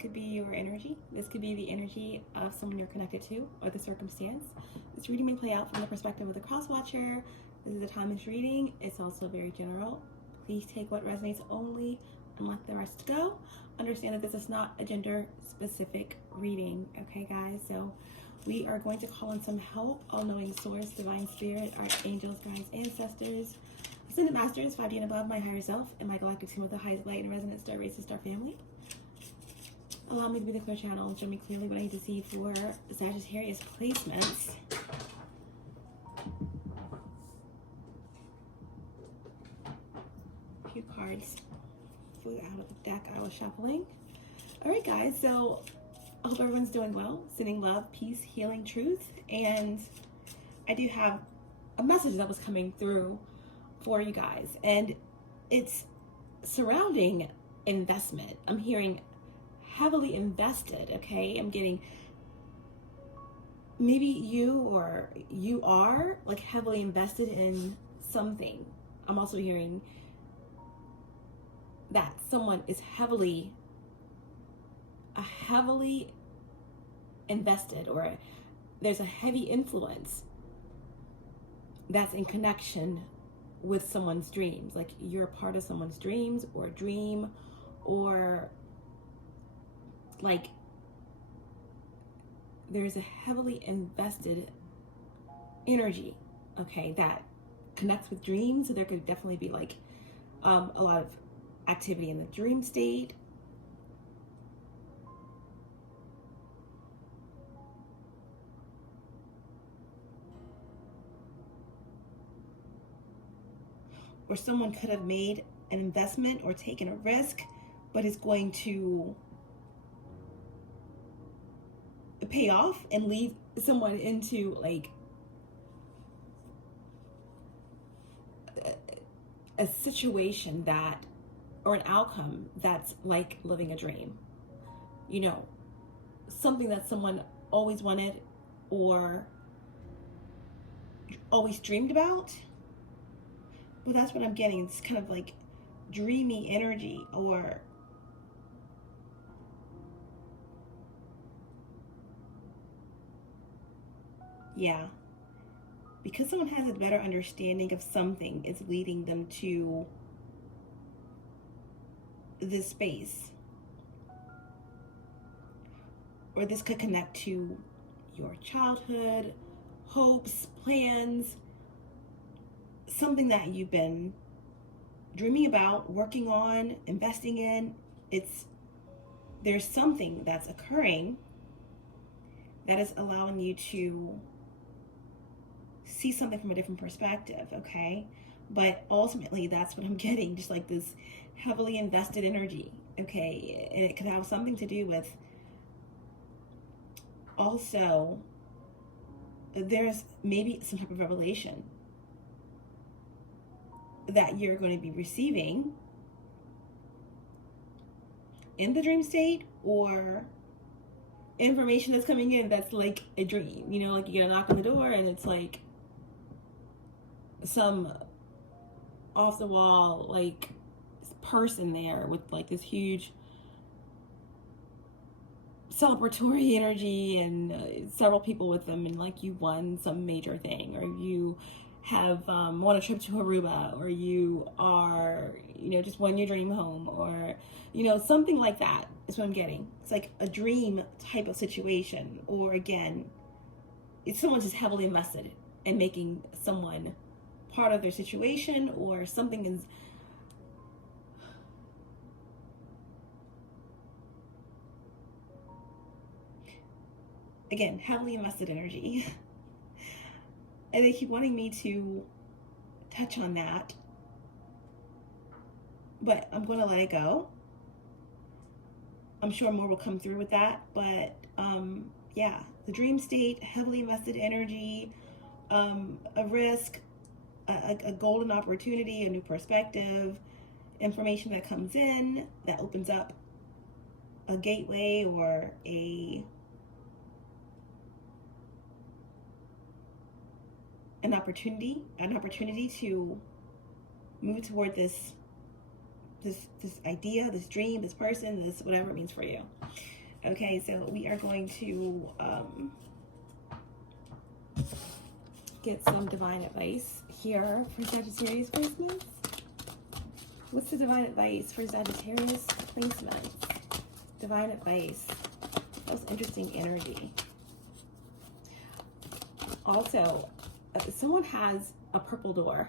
could be your energy. This could be the energy of someone you're connected to or the circumstance. This reading may play out from the perspective of the cross watcher. This is a timeless reading. It's also very general. Please take what resonates only and let the rest go. Understand that this is not a gender specific reading, okay guys? So we are going to call in some help, all-knowing source, divine spirit, our angels, guides, ancestors, ascended masters, 5D and above, my higher self, and my galactic team with the highest light and resonant star race and star family. Allow me to be the clear channel and show me clearly what I need to see for Sagittarius placements. A few cards flew out of the deck I was shuffling. All right, guys, so I hope everyone's doing well, sending love, peace, healing, truth, and I do have a message that was coming through for you guys, and it's surrounding investment. I'm hearing heavily invested, okay? I'm getting maybe you are like heavily invested in something. I'm also hearing that someone is heavily invested, or there's a heavy influence that's in connection with someone's dreams. Like you're a part of someone's dreams or dream, or like there's a heavily invested energy, okay, that connects with dreams. So there could definitely be like a lot of activity in the dream state. Or someone could have made an investment or taken a risk, but is going to pay off and lead someone into like a situation that, or an outcome that's like living a dream. You know, something that someone always wanted or always dreamed about. Well, that's what I'm getting. It's kind of like dreamy energy, or yeah, because someone has a better understanding of something, it's leading them to this space. Or this could connect to your childhood, hopes, plans, something that you've been dreaming about, working on, investing in. There's something that's occurring that is allowing you to see something from a different perspective, okay? But ultimately, that's what I'm getting, just like this heavily invested energy, okay? And it could have something to do with also, there's maybe some type of revelation that you're going to be receiving in the dream state, or information that's coming in that's like a dream. You know, like you get a knock on the door and it's like some off the wall like person there with like this huge celebratory energy and several people with them, and like you won some major thing, or you have won a trip to Aruba, or you are, you know, just won your dream home, or, you know, something like that is what I'm getting. It's like a dream type of situation, or again, it's someone just heavily invested in making someone part of their situation, or something is again heavily invested energy. And they keep wanting me to touch on that, but I'm going to let it go. I'm sure more will come through with that, but yeah, the dream state, heavily invested energy, a risk, a golden opportunity, a new perspective, information that comes in that opens up a gateway or an opportunity to move toward this this idea, this dream, this person, this whatever it means for you. Okay, so we are going to get some divine advice here for Sagittarius placements. What's the divine advice for Sagittarius placements? Divine advice. Most interesting energy. Also, someone has a purple door.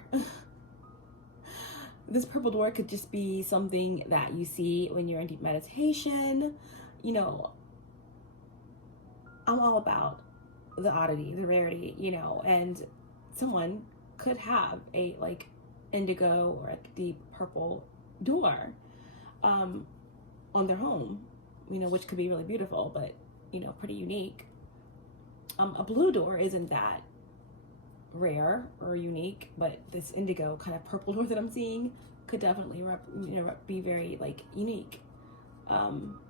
This purple door could just be something that you see when you're in deep meditation. You know, I'm all about the oddity, the rarity, you know, and someone could have a like indigo or a deep purple door on their home, you know, which could be really beautiful, but, you know, pretty unique. A blue door isn't that rare or unique, but this indigo kind of purple door that I'm seeing could definitely be very like unique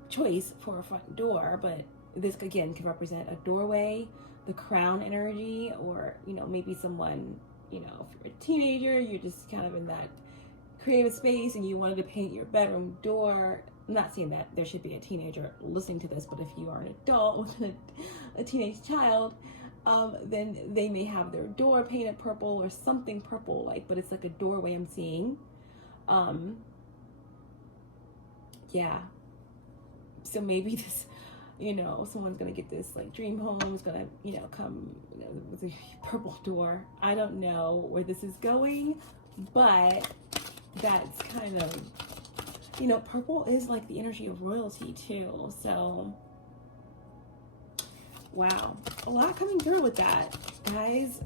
choice for a front door. But this again could represent a doorway, the crown energy, or, you know, maybe someone, you know, if you're a teenager, you're just kind of in that creative space and you wanted to paint your bedroom door. I'm not saying that there should be a teenager listening to this, but if you are an adult with a teenage child, then they may have their door painted purple or something purple, like, but it's like a doorway I'm seeing. Yeah. So maybe this, you know, someone's gonna get this like dream home, is gonna, you know, come, you know, with a purple door. I don't know where this is going, but that's kind of, you know, purple is like the energy of royalty too. So, wow, a lot coming through with that, guys.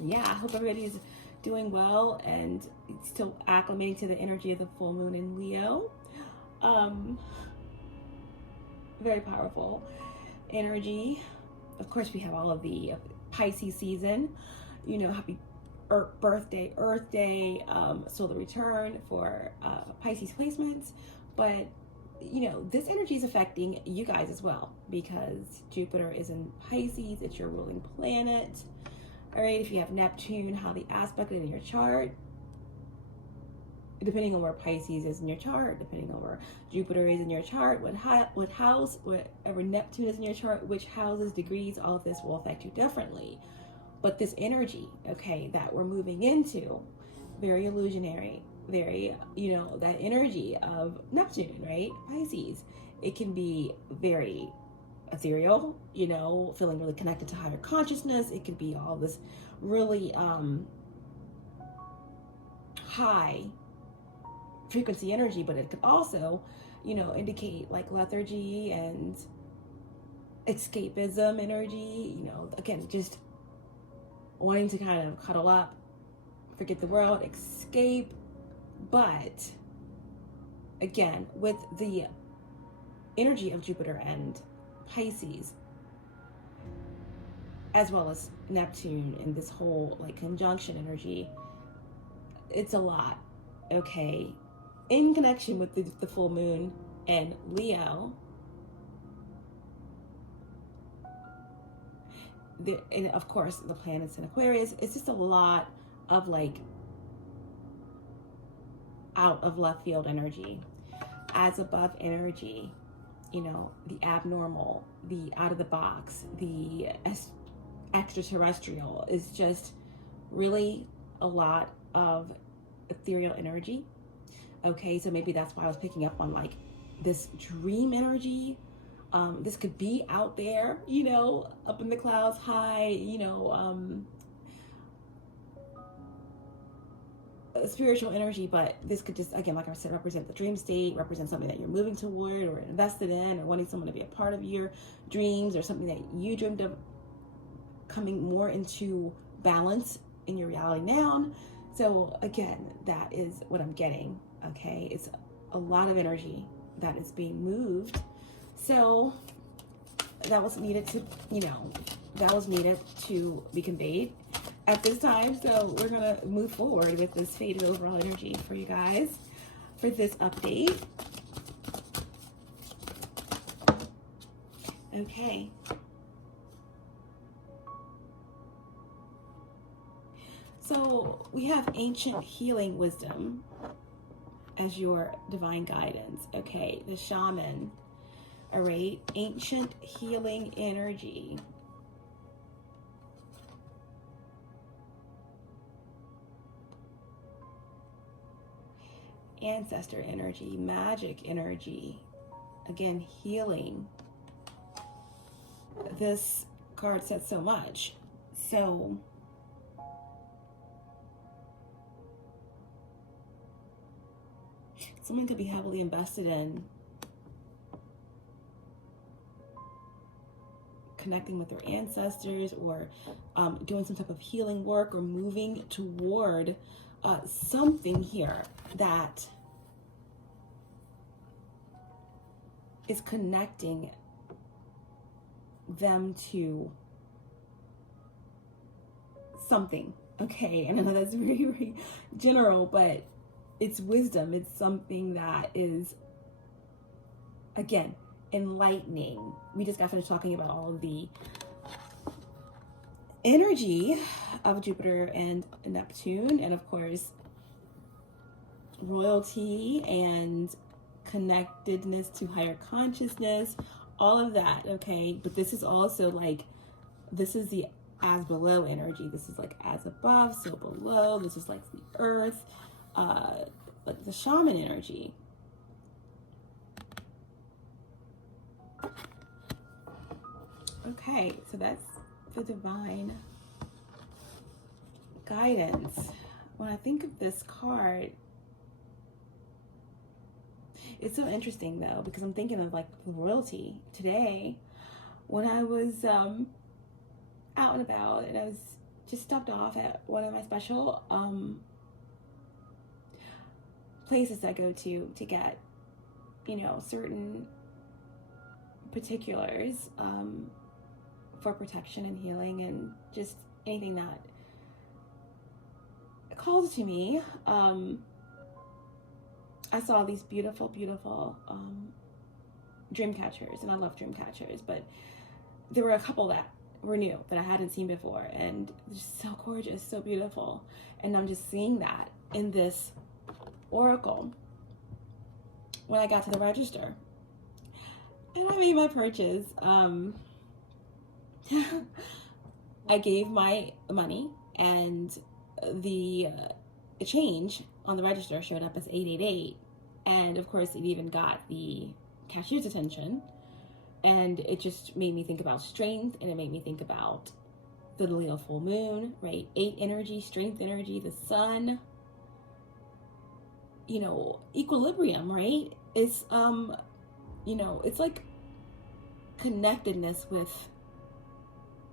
Yeah, I hope everybody's doing well and still acclimating to the energy of the full moon in Leo. Very powerful energy. Of course, we have all of the Pisces season, you know, happy birthday, Earth Day, solar return for Pisces placements. But, you know, this energy is affecting you guys as well because Jupiter is in Pisces. It's your ruling planet. All right, if you have Neptune, how the aspect in your chart, depending on where Pisces is in your chart, depending on where Jupiter is in your chart, what house, wherever Neptune is in your chart, which houses, degrees, all of this will affect you differently. But this energy, okay, that we're moving into, very illusionary, very, you know, that energy of Neptune, right? Pisces, it can be very ethereal, you know, feeling really connected to higher consciousness. It could be all this really high frequency energy, but it could also, you know, indicate like lethargy and escapism energy, you know, again, just wanting to kind of cuddle up, forget the world, escape. But again, with the energy of Jupiter and Pisces, as well as Neptune and this whole like conjunction energy, it's a lot, okay? In connection with the full moon and Leo, and of course the planets in Aquarius, it's just a lot of like out of left field energy, as above energy, you know, the abnormal, the out of the box, the extraterrestrial is just really a lot of ethereal energy. Okay, so maybe that's why I was picking up on like this dream energy. This could be out there, you know, up in the clouds, high, you know, spiritual energy, but this could just, again, like I said, represent the dream state, represent something that you're moving toward or invested in or wanting someone to be a part of your dreams or something that you dreamed of coming more into balance in your reality now. So again, that is what I'm getting, okay? It's a lot of energy that is being moved. So that was needed to, you know, that was needed to be conveyed at this time. So we're gonna move forward with this faded overall energy for you guys for this update. Okay. So we have ancient healing wisdom. as your divine guidance. Okay, the shaman. All right, ancient healing energy. Ancestor energy, magic energy. Again, healing. This card says so much. So someone could be heavily invested in connecting with their ancestors, or doing some type of healing work, or moving toward something here that is connecting them to something. Okay, and I know that's very, very general, but it's wisdom. It's something that is, again, enlightening. We just got finished talking about all of the energy of Jupiter and Neptune, and of course royalty and connectedness to higher consciousness, all of that. Okay, but this is also like, this is the as below energy. This is like as above, so below. This is like the earth, like the shaman energy. Okay, so that's the divine guidance. When I think of this card, it's so interesting though, because I'm thinking of like the royalty. Today, when I was out and about, and I was just stopped off at one of my special places I go to get, you know, certain particulars for protection and healing, and just anything that calls to me. I saw these beautiful, beautiful dream catchers, and I love dream catchers, but there were a couple that were new that I hadn't seen before, and just so gorgeous, so beautiful. And I'm just seeing that in this oracle when I got to the register, and I made my purchase. I gave my money, and the change on the register showed up as 888, and of course it even got the cashier's attention, and it just made me think about strength, and it made me think about the Leo full moon, right? 8 energy, strength energy, the sun, you know, equilibrium, right? It's you know, it's like connectedness with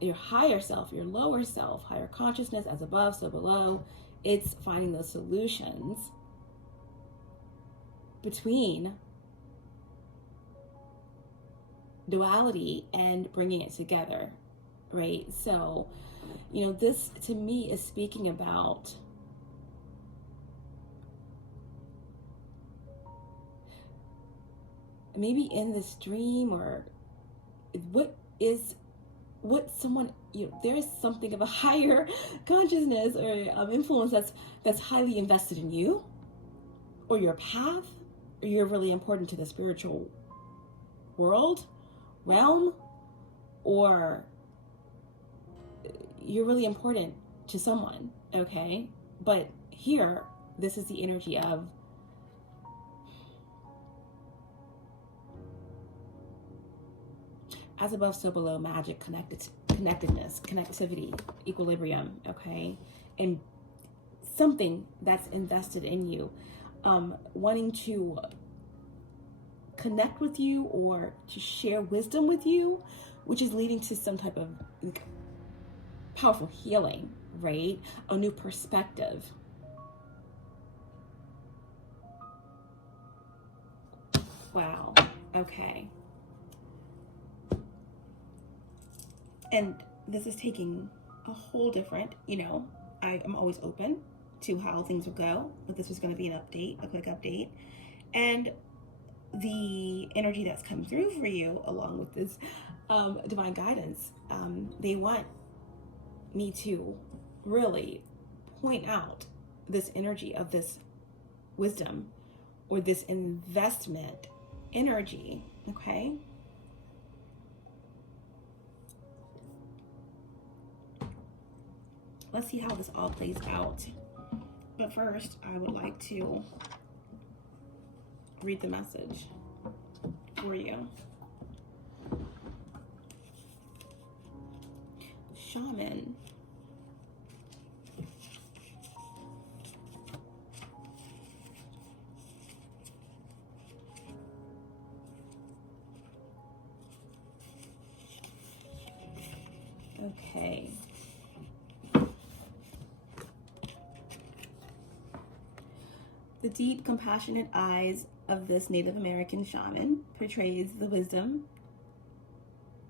your higher self, your lower self, higher consciousness, as above, so below. It's finding those solutions between duality and bringing it together, right? So, you know, this to me is speaking about maybe in this dream, or what someone, you know, there is something of a higher consciousness or influence that's highly invested in you, or your path, or you're really important to the spiritual realm, or you're really important to someone. Okay, but here, this is the energy of as above, so below, magic, connectedness, connectivity, equilibrium, okay? And something that's invested in you, wanting to connect with you, or to share wisdom with you, which is leading to some type of powerful healing, right? A new perspective. Wow, okay. And this is taking a whole different, you know, I am always open to how things will go, but this was going to be an update, a quick update. And the energy that's come through for you, along with this divine guidance, they want me to really point out this energy of this wisdom, or this investment energy, okay? Let's see how this all plays out. But first, I would like to read the message for you. Shaman. Okay. The deep, compassionate eyes of this Native American shaman portrays the wisdom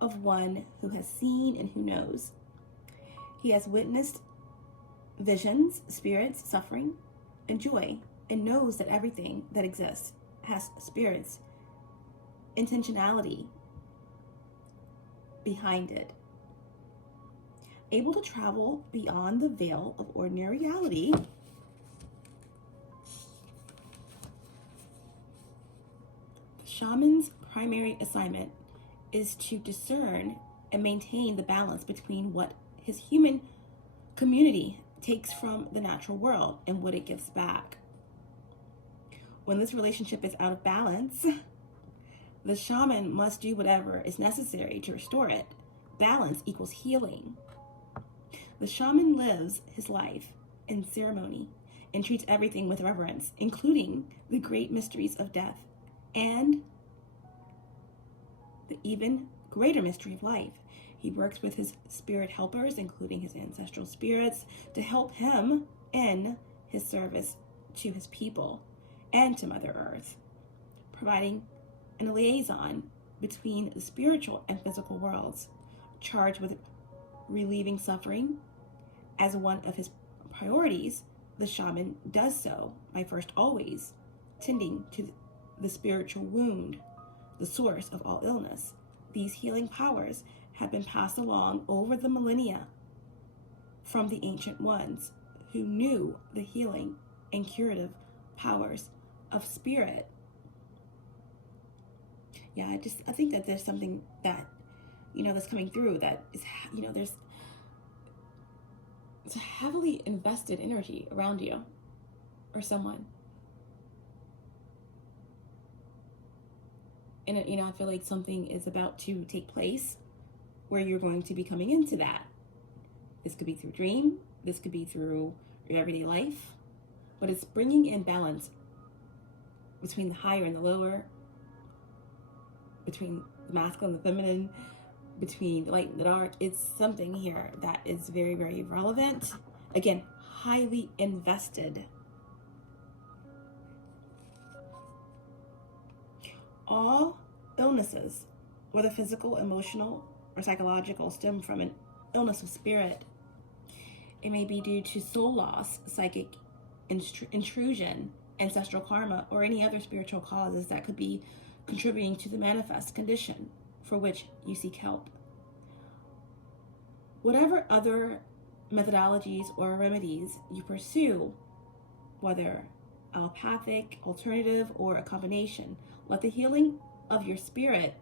of one who has seen and who knows. He has witnessed visions, spirits, suffering, and joy, and knows that everything that exists has spirits, intentionality behind it. Able to travel beyond the veil of ordinary reality, the shaman's primary assignment is to discern and maintain the balance between what his human community takes from the natural world and what it gives back. When this relationship is out of balance, the shaman must do whatever is necessary to restore it. Balance equals healing. The shaman lives his life in ceremony and treats everything with reverence, including the great mysteries of death and the even greater mystery of life. He works with his spirit helpers, including his ancestral spirits, to help him in his service to his people and to Mother Earth, providing a liaison between the spiritual and physical worlds, charged with relieving suffering. As one of his priorities, the shaman does so by first always tending to the spiritual wound, the source of all illness. These healing powers have been passed along over the millennia from the ancient ones who knew the healing and curative powers of spirit. Yeah, I think that there's something that, that's coming through that is, it's a heavily invested energy around you or someone. And, I feel like something is about to take place where you're going to be coming into that. This could be through dream. This could be through your everyday life. But it's bringing in balance between the higher and the lower, between the masculine and the feminine, between the light and the dark. It's something here that is very, very relevant. Again, highly invested. All illnesses, whether physical, emotional, or psychological, stem from an illness of spirit. It may be due to soul loss, psychic intrusion, ancestral karma, or any other spiritual causes that could be contributing to the manifest condition for which you seek help. Whatever other methodologies or remedies you pursue, whether allopathic, alternative, or a combination, let the healing of your spirit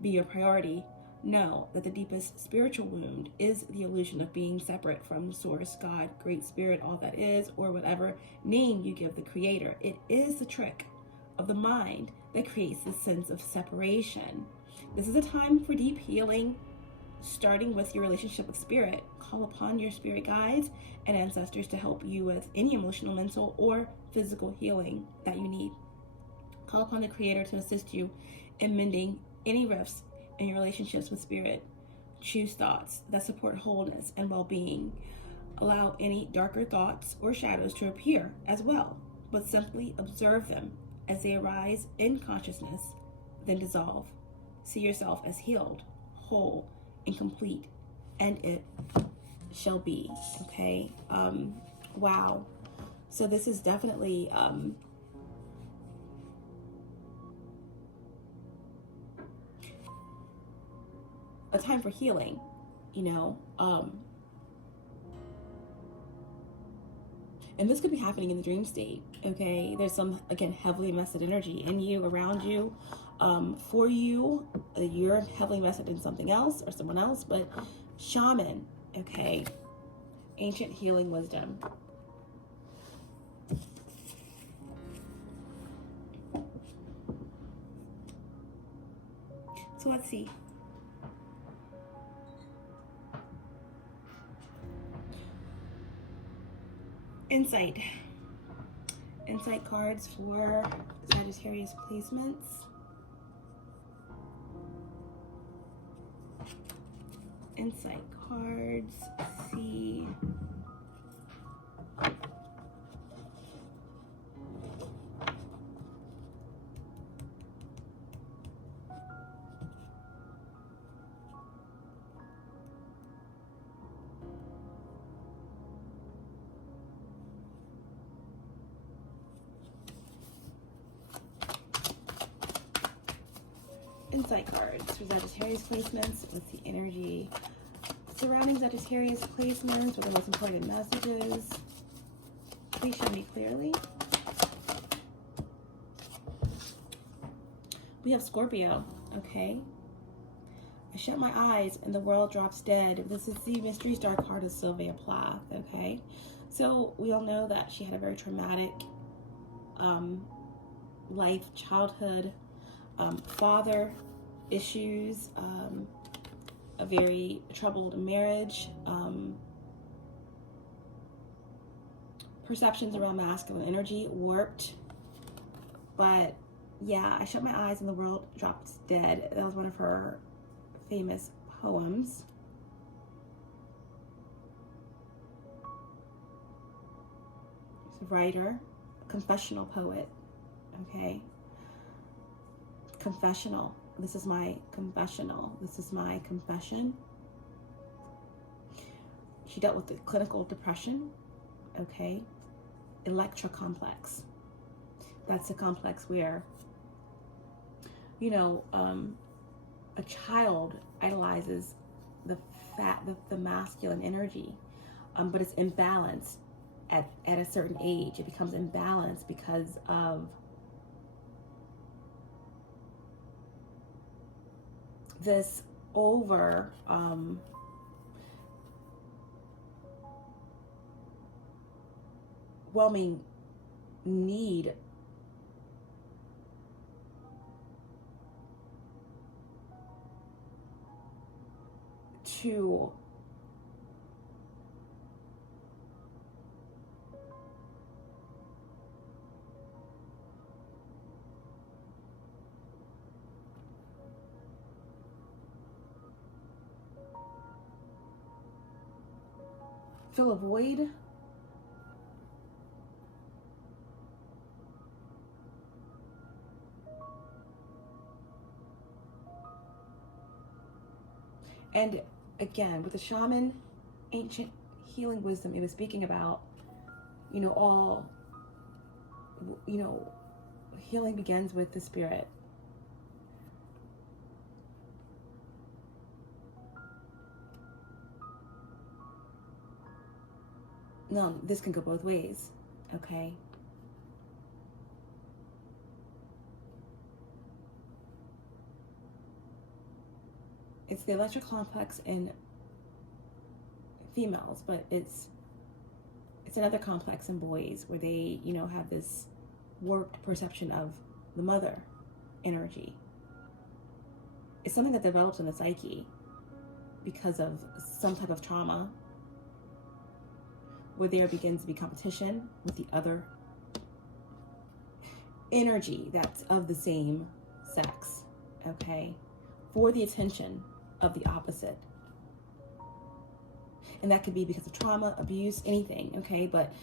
be your priority. Know that the deepest spiritual wound is the illusion of being separate from the source, God, Great Spirit, all that is, or whatever name you give the Creator. It is the trick of the mind that creates this sense of separation. This is a time for deep healing, starting with your relationship with spirit. Call upon your spirit guides and ancestors to help you with any emotional, mental, or physical healing that you need. Call upon the Creator to assist you in mending any rifts in your relationships with spirit. Choose thoughts that support wholeness and well-being. Allow any darker thoughts or shadows to appear as well, but simply observe them as they arise in consciousness, then dissolve. See yourself as healed, whole, and complete, and it shall be. Okay. Wow. So this is definitely a time for healing, and And this could be happening in the dream state, okay? There's some, again, heavily invested energy in you, around you, for you. You're heavily invested in something else or someone else, but shaman, okay? Ancient healing wisdom. So let's see. Insight cards for Sagittarius placements. Insight cards. See. Insight cards for Sagittarius placements. What's the energy surrounding Sagittarius placements? What are the most important messages? Please show me clearly. We have Scorpio, okay? I shut my eyes and the world drops dead. This is the mystery star card of Sylvia Plath, okay? So we all know that she had a very traumatic life, childhood, father issues, a very troubled marriage, perceptions around masculine energy warped. But yeah, I shut my eyes and the world drops dead. That was one of her famous poems. She's a writer, a confessional poet, okay? Confessional. This is my confessional. This is my confession. She dealt with the clinical depression, okay? Electra complex. That's a complex where, you know, a child idolizes the masculine energy, but it's imbalanced at a certain age. It becomes imbalanced because of this overwhelming need to fill a void, and again with the shaman, ancient healing wisdom, it was speaking about, you know, all, you know, healing begins with the spirit. No, this can go both ways, okay? It's the electric complex in females, but it's another complex in boys where they, you know, have this warped perception of the mother energy. It's something that develops in the psyche because of some type of trauma, where there begins to be competition with the other energy that's of the same sex, okay, for the attention of the opposite. And that could be because of trauma, abuse, anything, okay? But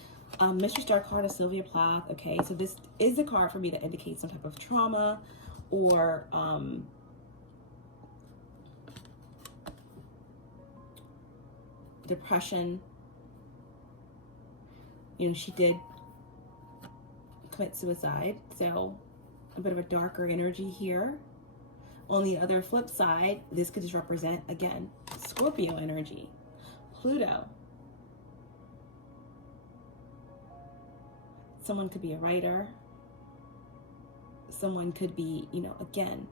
Mystery Star card of Sylvia Plath, okay? So this is a card for me that indicates some type of trauma or depression. You know, she did commit suicide, so a bit of a darker energy here. On the other flip side, this could just represent, again, Scorpio energy, Pluto. someone could be a writer. Someone could be, you know, again,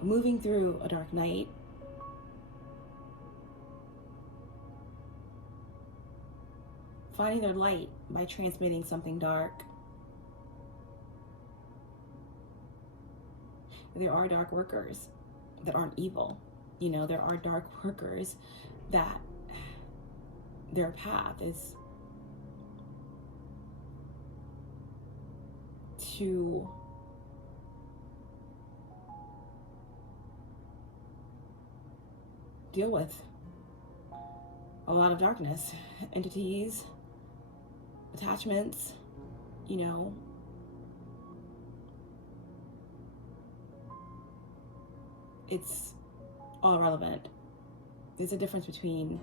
moving through a dark night. Finding their light by transmitting something dark. There are dark workers that aren't evil. You know, there are dark workers that their path is to deal with a lot of darkness, entities, attachments, you know. It's all relevant. There's a difference between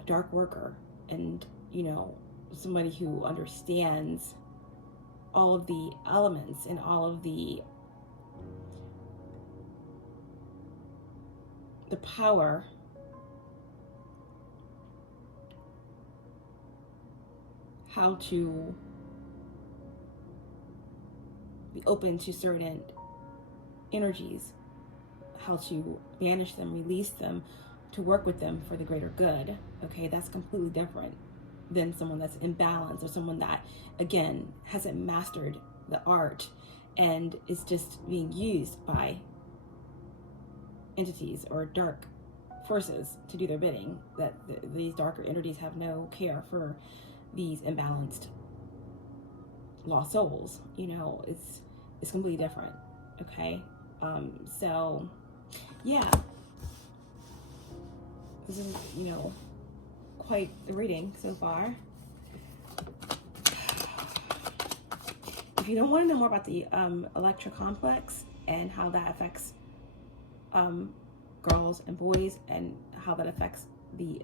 a dark worker and, you know, somebody who understands all of the elements and all of the power how to be open to certain energies, how to banish them, release them, to work with them for the greater good. Okay, that's completely different than someone that's imbalanced or someone that, again, hasn't mastered the art and is just being used by entities or dark forces to do their bidding. That these darker entities have no care for these imbalanced lost souls. You know, it's completely different. Okay, so yeah, this is, you know, quite the reading so far. If you don't want to know more about the Electra complex and how that affects girls and boys and how that affects the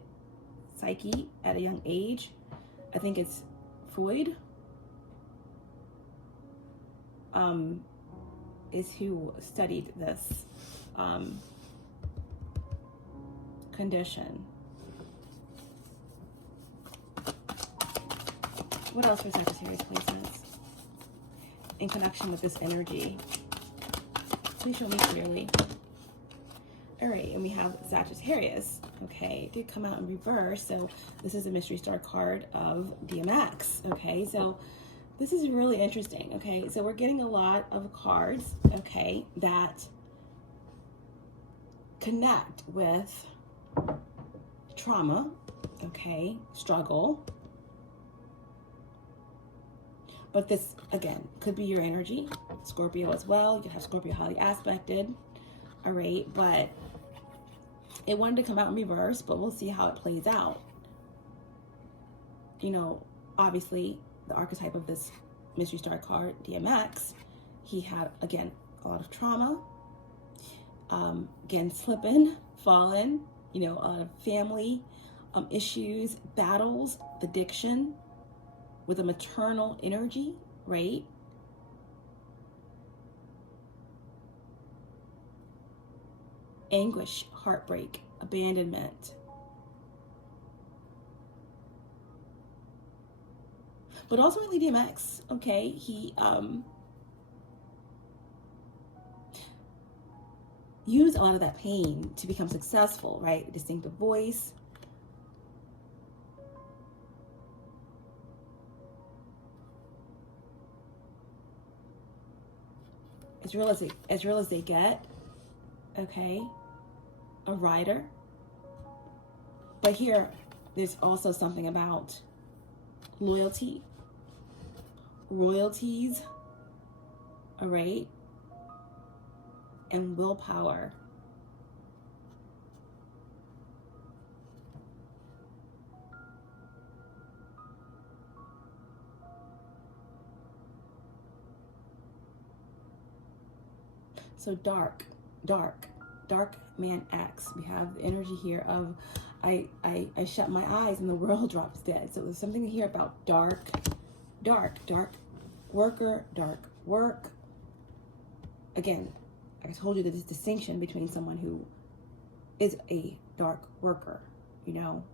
psyche at a young age, I think it's Freud is who studied this condition. What else for Sagittarius placements in connection with this energy? Please show me clearly. All right, and we have Sagittarius. Okay, it did come out in reverse, so this is a mystery star card of DMX. Okay, so this is really interesting. Okay, so we're getting a lot of cards, okay, that connect with trauma, okay, struggle. But this, again, could be your energy. Scorpio as well. You could have Scorpio highly aspected. All right, but it wanted to come out in reverse, but we'll see how it plays out. You know, obviously, the archetype of this mystery star card, DMX, he had, again, a lot of trauma. Again, slipping, falling, you know, a lot of family issues, battles, addiction with a maternal energy, right? Anguish, heartbreak, abandonment. But ultimately DMX, okay, he used a lot of that pain to become successful, right? A distinctive voice. As real as they get, okay? A writer. But here, there's also something about loyalty, royalties, all right? And willpower. So dark man X. We have the energy here of I shut my eyes and the world drops dead. So there's something here about dark worker, dark work. Again, I told you that this distinction between someone who is a dark worker, you know,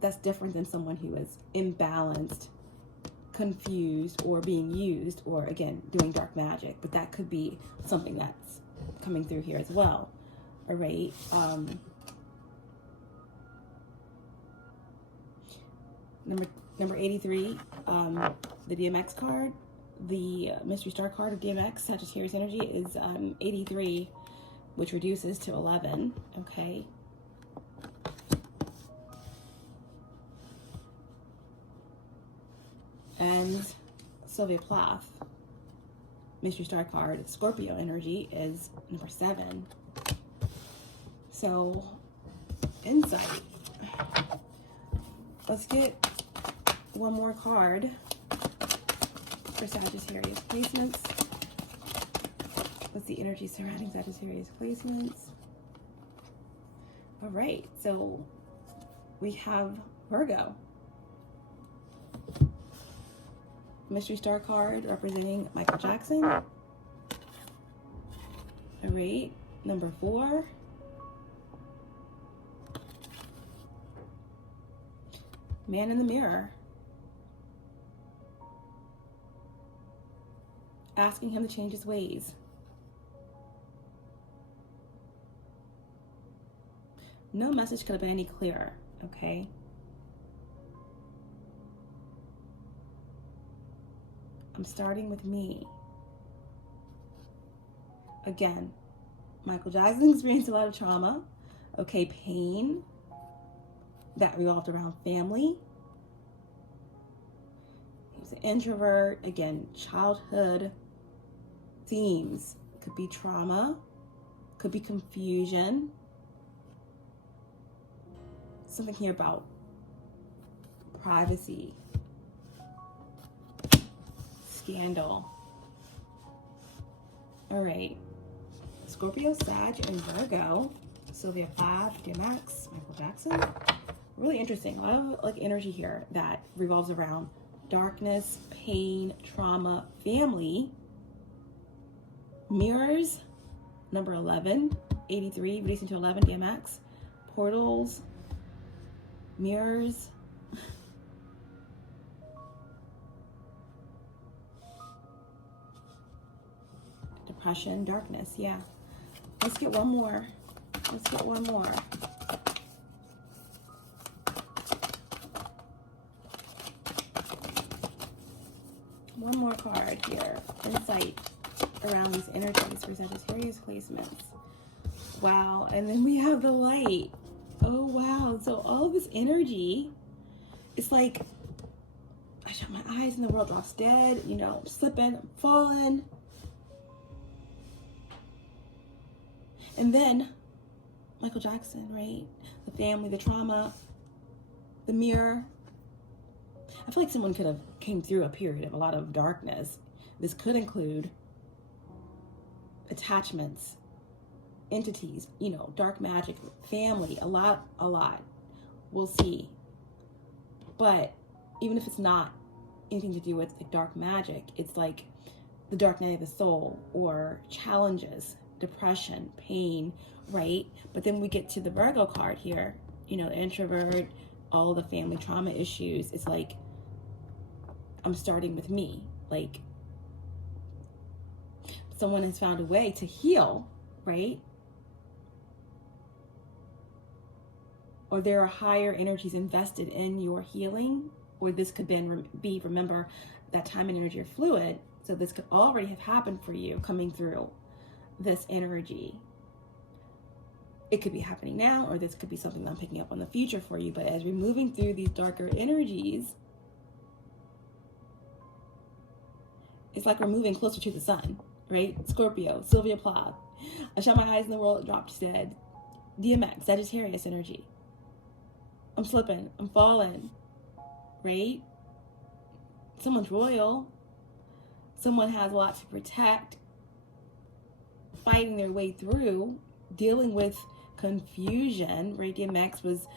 that's different than someone who is imbalanced, confused, or being used, or again, doing dark magic. But that could be something that's coming through here as well. All right. Number 83, the DMX card, the mystery star card of DMX, Sagittarius energy, is 83, which reduces to 11. Okay. And Sylvia Plath, mystery star card, Scorpio energy, is number 7. So, insight. Let's get one more card for Sagittarius placements. What's the energy surrounding Sagittarius placements? All right, so we have Virgo. Mystery star card representing Michael Jackson. All right, number 4. Man in the mirror. Asking him to change his ways. No message could have been any clearer, okay? I'm starting with me. Again, Michael Jackson experienced a lot of trauma, okay, pain that revolved around family. He was an introvert. Again, childhood themes. Could be trauma, could be confusion. Something here about privacy, scandal. All right, Scorpio, Sag, and Virgo. Sylvia Plath, DMX, Michael Jackson. Really interesting. A lot of like energy here that revolves around darkness, pain, trauma, family. Mirrors, number 11, 83, releasing to 11, DMX. Portals, mirrors. Depression, darkness, yeah. Let's get one more. Let's get one more. One more card here. Insight around these energies for Sagittarius placements. Wow. And then we have the light. Oh, wow. So all of this energy, it's like I shut my eyes and the world drops dead. You know, I'm slipping, I'm falling. And then Michael Jackson, right? The family, the trauma, the mirror. I feel like someone could have came through a period of a lot of darkness. This could include attachments, entities, you know, dark magic, family, a lot. We'll see. But even if it's not anything to do with like dark magic, it's like the dark night of the soul or challenges, depression, pain, right? But then we get to the Virgo card here, you know, introvert, all the family trauma issues. It's like, I'm starting with me. Like, someone has found a way to heal, right? Or there are higher energies invested in your healing, or this could be, remember, that time and energy are fluid, so this could already have happened for you coming through this energy. It could be happening now, or this could be something that I'm picking up on the future for you. But as we're moving through these darker energies, it's like we're moving closer to the sun, right? Scorpio, Sylvia Plath. I shut my eyes and the world dropped dead. DMX, Sagittarius energy. I'm slipping, I'm falling, right? Someone's royal. Someone has a lot to protect, fighting their way through, dealing with confusion, right? DMX was,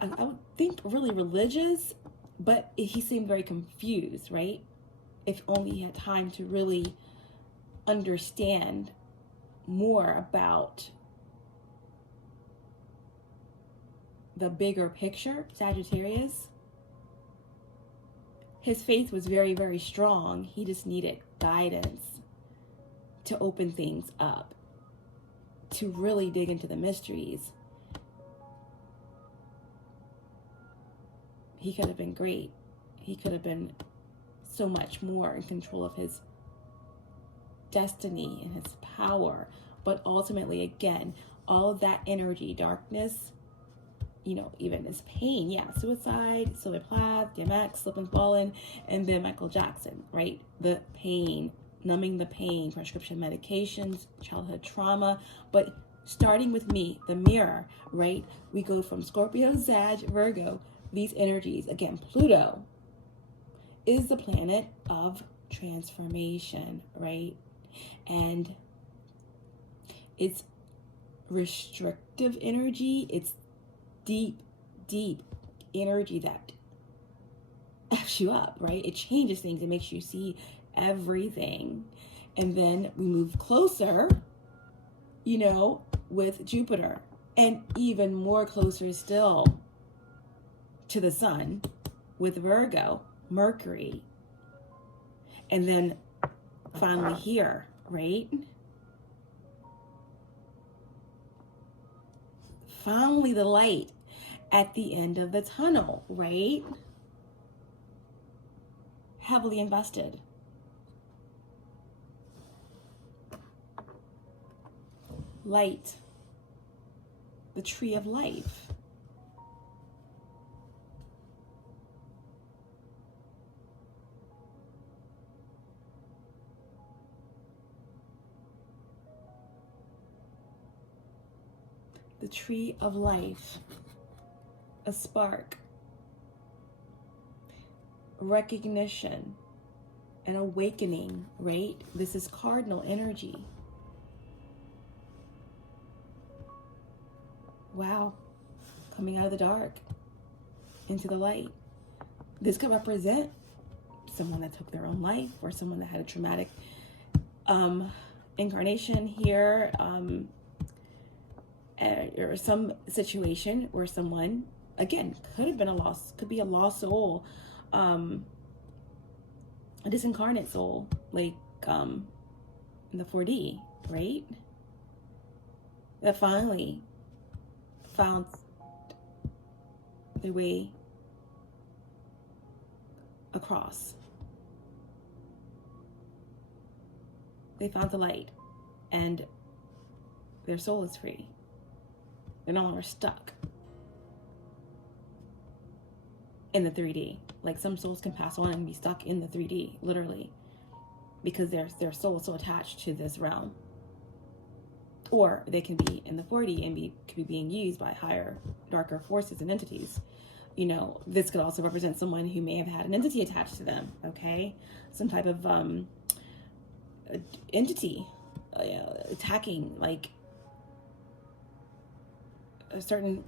I would think, really religious, but he seemed very confused, right? If only he had time to really understand more about the bigger picture, Sagittarius, his faith was very, very strong. He just needed guidance to open things up, to really dig into the mysteries. He could have been great. He could have been so much more in control of his destiny and his power. But ultimately, again, all of that energy, darkness, you know, even his pain, yeah, suicide, Sylvia Plath, DMX, slip and fallen, and then Michael Jackson, right? The pain, numbing the pain, prescription medications, childhood trauma. But starting with me, the mirror, right? We go from Scorpio, Sag, Virgo, these energies. Again, Pluto is the planet of transformation, right? And it's restrictive energy. It's deep, deep energy that F's you up, right? It changes things. It makes you see everything. And then we move closer, you know, with Jupiter, and even more closer still to the sun with Virgo, Mercury. And then finally here, right? Finally the light at the end of the tunnel, right? Heavily invested. Light, the tree of life. The tree of life, a spark, recognition, an awakening, right? This is cardinal energy. Wow, coming out of the dark into the light. This could represent someone that took their own life, or someone that had a traumatic incarnation here, or some situation where someone, again, could have been a lost, could be a lost soul, a disincarnate soul, like in the 4D, right? That finally found their way across. They found the light, and their soul is free. They're no longer stuck in the 3D. Like, some souls can pass on and be stuck in the 3D, literally, because their soul is so attached to this realm. Or they can be in the 4D and could be being used by higher, darker forces and entities. You know, this could also represent someone who may have had an entity attached to them, okay? Some type of entity attacking, like a certain,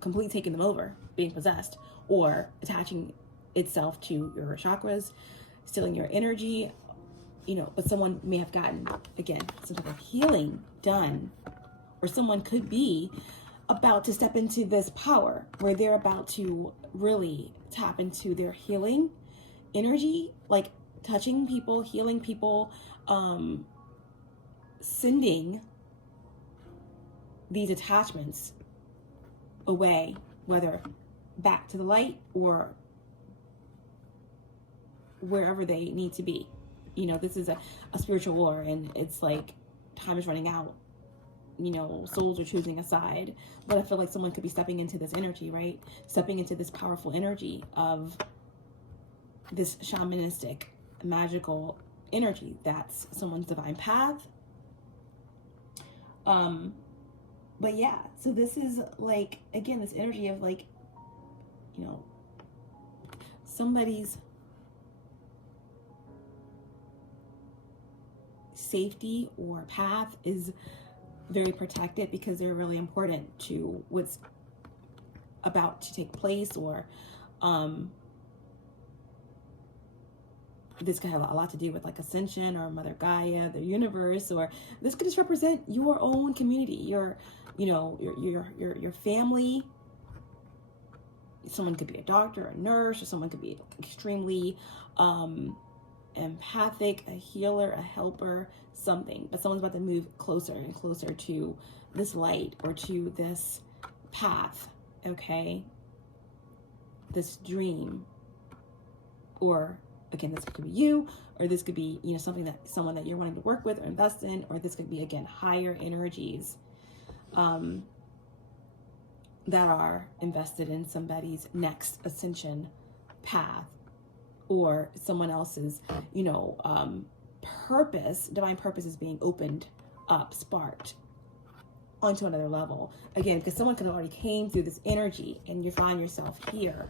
completely taking them over, being possessed, or attaching itself to your chakras, stealing your energy, but someone may have gotten, again, some type of healing done, or someone could be about to step into this power where they're about to really tap into their healing energy, like touching people, healing people, sending these attachments away, whether back to the light or wherever they need to be. This is a spiritual war, and it's like time is running out. Souls are choosing a side, but I feel like someone could be stepping into this energy, right? Stepping into this powerful energy of this shamanistic, magical energy. That's someone's divine path. But yeah, so this is like, again, this energy of like, somebody's safety or path is very protected because they're really important to what's about to take place, or this could have a lot to do with like ascension or Mother Gaia, the universe, or this could just represent your own community, your, you know, your family. Someone could be a doctor, a nurse, or someone could be extremely empathic, a healer, a helper, something. But someone's about to move closer and closer to this light or to this path, okay? This dream. Or again, this could be you, or this could be, you know, someone that you're wanting to work with or invest in, or this could be, again, higher energies that are invested in somebody's next ascension path, or someone else's, you know, purpose, divine purpose is being opened up, sparked onto another level. Again, because someone could have already came through this energy and you find yourself here.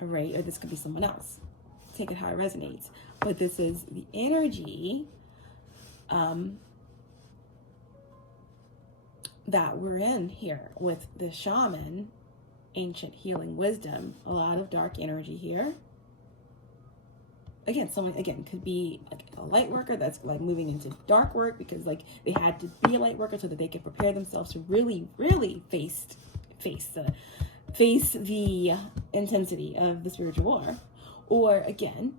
All right, or this could be someone else. Take it how it resonates. But this is the energy that we're in here with the shaman, ancient healing wisdom. A lot of dark energy here. Again, someone, again, could be like a light worker that's like moving into dark work because like they had to be a light worker so that they could prepare themselves to really, really face the intensity of the spiritual war. Or again,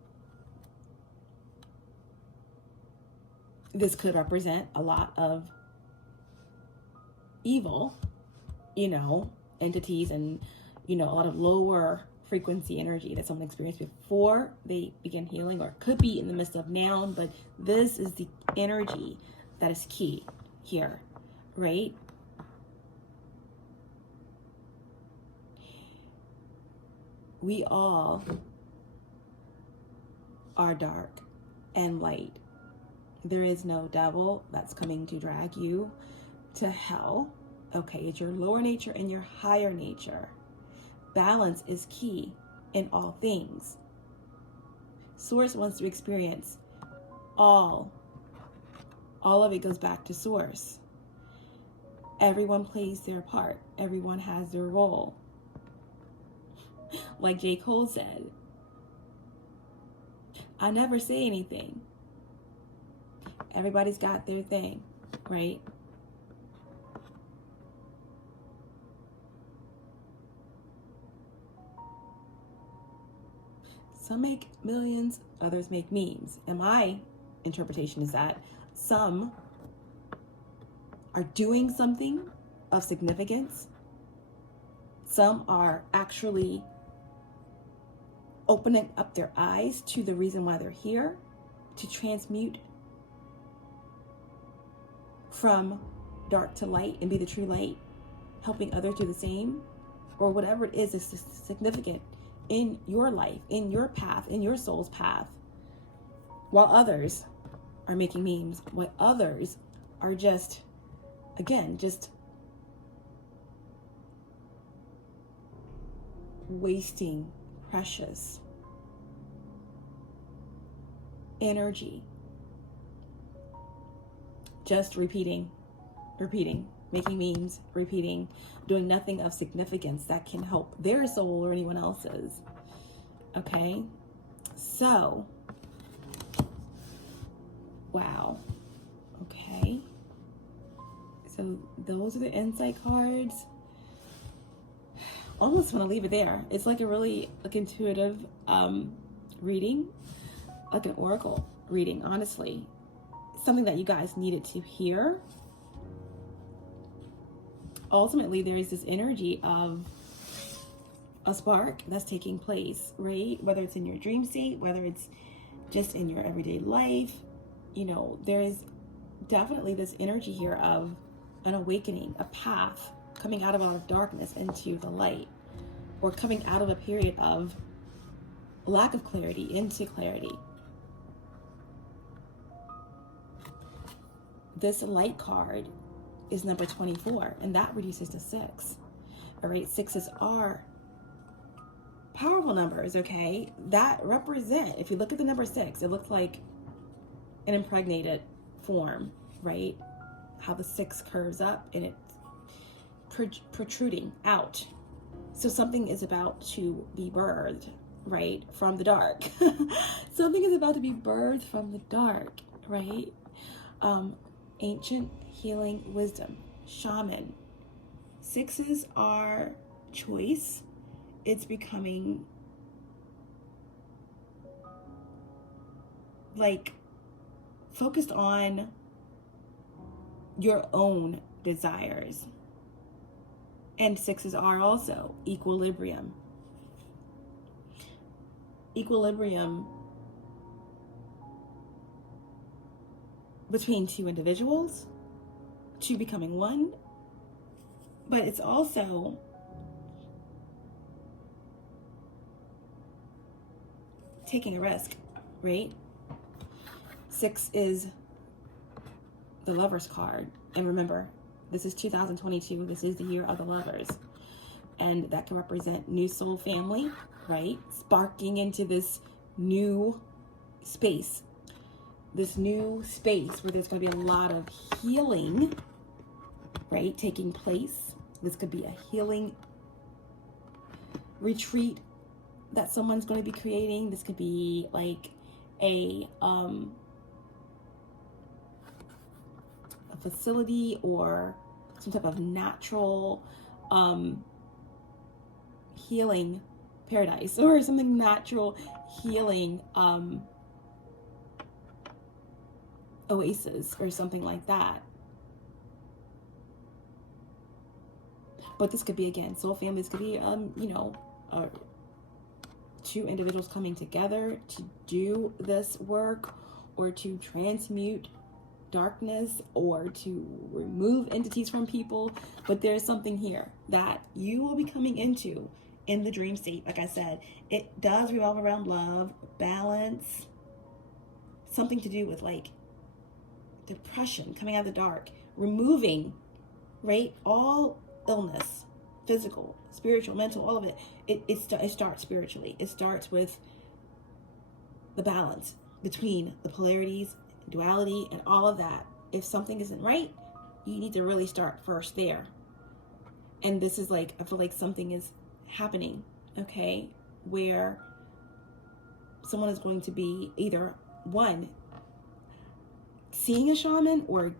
this could represent a lot of evil, you know, entities and, you know, a lot of lower frequency energy that someone experienced before they begin healing, or could be in the midst of now, but this is the energy that is key here, right? We all are dark and light. There is no devil that's coming to drag you to hell. Okay, it's your lower nature and your higher nature. Balance is key in all things. Source wants to experience all of it goes back to source. Everyone plays their part. Everyone has their role. Like J. Cole said, I never say anything. Everybody's got their thing, right? Some make millions, others make memes. And my interpretation is that some are doing something of significance. Some are actually opening up their eyes to the reason why they're here, to transmute from dark to light and be the true light, helping others do the same, or whatever it is significant in your life, in your path, in your soul's path, while others are making memes, while others are just, again, just wasting precious energy, just repeating, making memes, repeating, doing nothing of significance that can help their soul or anyone else's. Okay, so, wow. Okay, so those are the insight cards. Almost want to leave it there. It's like a really intuitive reading, like an oracle reading, honestly. Something that you guys needed to hear. Ultimately, there is this energy of a spark that's taking place, right? Whether it's in your dream state, whether it's just in your everyday life, you know, there is definitely this energy here of an awakening, a path coming out of our darkness into the light, or coming out of a period of lack of clarity into clarity. This light card is number 24, and that reduces to 6. All right, 6s are powerful numbers, okay? That represent, if you look at the number 6, it looks like an impregnated form, right? How the 6 curves up and it's protruding out, So something is about to be birthed, right, from the dark. Something is about to be birthed from the dark, right? Ancient healing wisdom, shaman. Sixes are choice. It's becoming like focused on your own desires. And sixes are also equilibrium. Equilibrium between two individuals, two becoming one, but it's also taking a risk, right? Six is the Lover's card. And remember, this is 2022. This is the year of the Lovers. And that can represent new soul family, right? Sparking into this new space. This new space where there's going to be a lot of healing, right, taking place. This could be a healing retreat that someone's going to be creating. This could be like a facility or some type of natural healing paradise, or something natural healing oasis or something like that. But this could be, again, soul family. This could be two individuals coming together to do this work, or to transmute darkness, or to remove entities from people. But there's something here that you will be coming into in the dream state. Like I said, it does revolve around love, balance, something to do with like depression, coming out of the dark, removing, right, all illness, physical, spiritual, mental, all of it. It starts spiritually. It starts with the balance between the polarities, duality, and all of that. If something isn't right, you need to really start first there. And this is like, I feel like something is happening, okay, where someone is going to be either one, seeing a shaman, or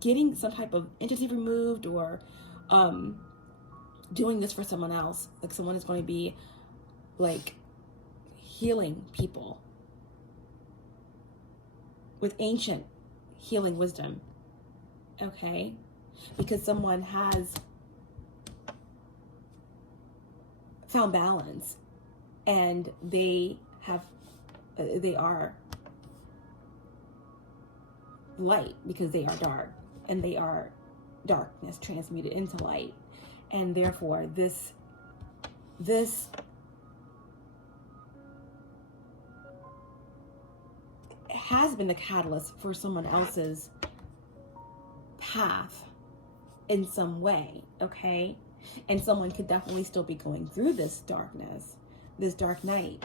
getting some type of entity removed, or doing this for someone else. Like someone is going to be like healing people with ancient healing wisdom, okay? Because someone has found balance, and they are light because they are dark, and they are darkness transmuted into light. And therefore this has been the catalyst for someone else's path in some way, okay? And someone could definitely still be going through this darkness, this dark night,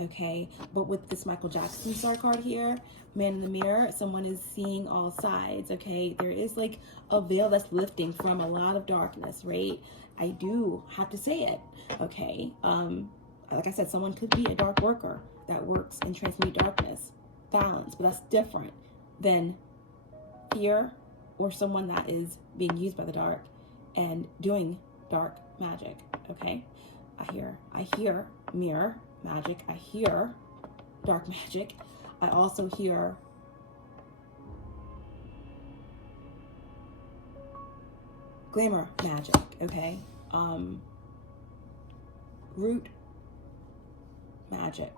okay? But with this Michael Jackson star card here, Man in the Mirror, someone is seeing all sides, okay? There is like a veil that's lifting from a lot of darkness, right? I do have to say it, okay? Like I said, someone could be a dark worker that works and transmute darkness, balance, but that's different than fear, or someone that is being used by the dark and doing dark magic, okay? I hear mirror magic. I hear dark magic. I also hear glamour magic, okay? Root magic.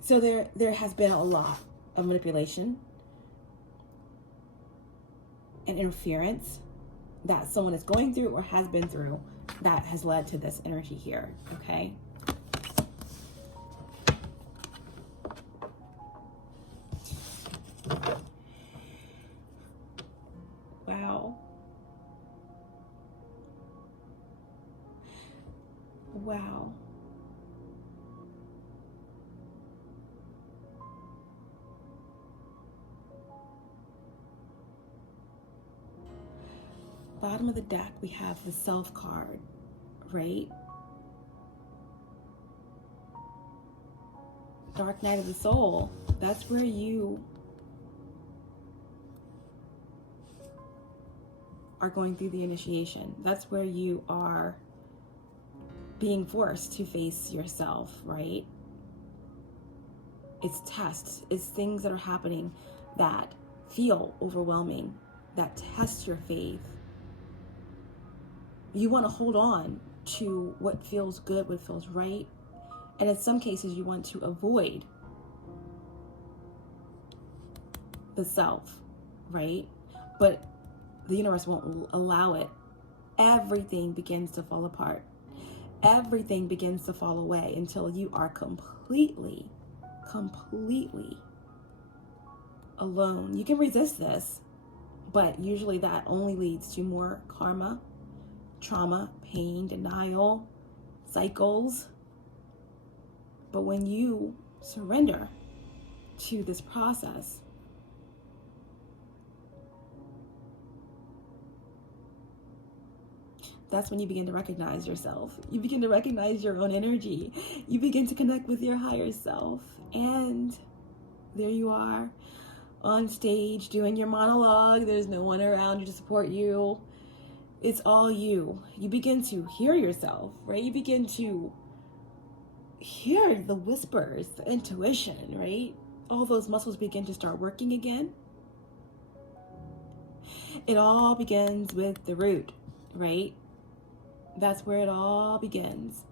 So there has been a lot of manipulation and interference that someone is going through or has been through that has led to this energy here, okay? Wow. Wow. bottom of the deck, we have the Self card, right? Dark Night of the Soul. That's where you are going through the initiation. That's where you are being forced to face yourself, right? It's tests, it's things that are happening that feel overwhelming, that test your faith. You want to hold on to what feels good, what feels right. And in some cases, you want to avoid the self, right? But the universe won't allow it. Everything begins to fall apart. Everything begins to fall away until you are completely alone. You can resist this, but usually that only leads to more karma, trauma, pain, denial, cycles. But when you surrender to this process, that's when you begin to recognize yourself. You begin to recognize your own energy. You begin to connect with your higher self. And there you are on stage doing your monologue. There's no one around you to support you. It's all you. You begin to hear yourself, right? You begin to hear the whispers, the intuition, right? All those muscles begin to start working again. It all begins with the root, right? That's where it all begins.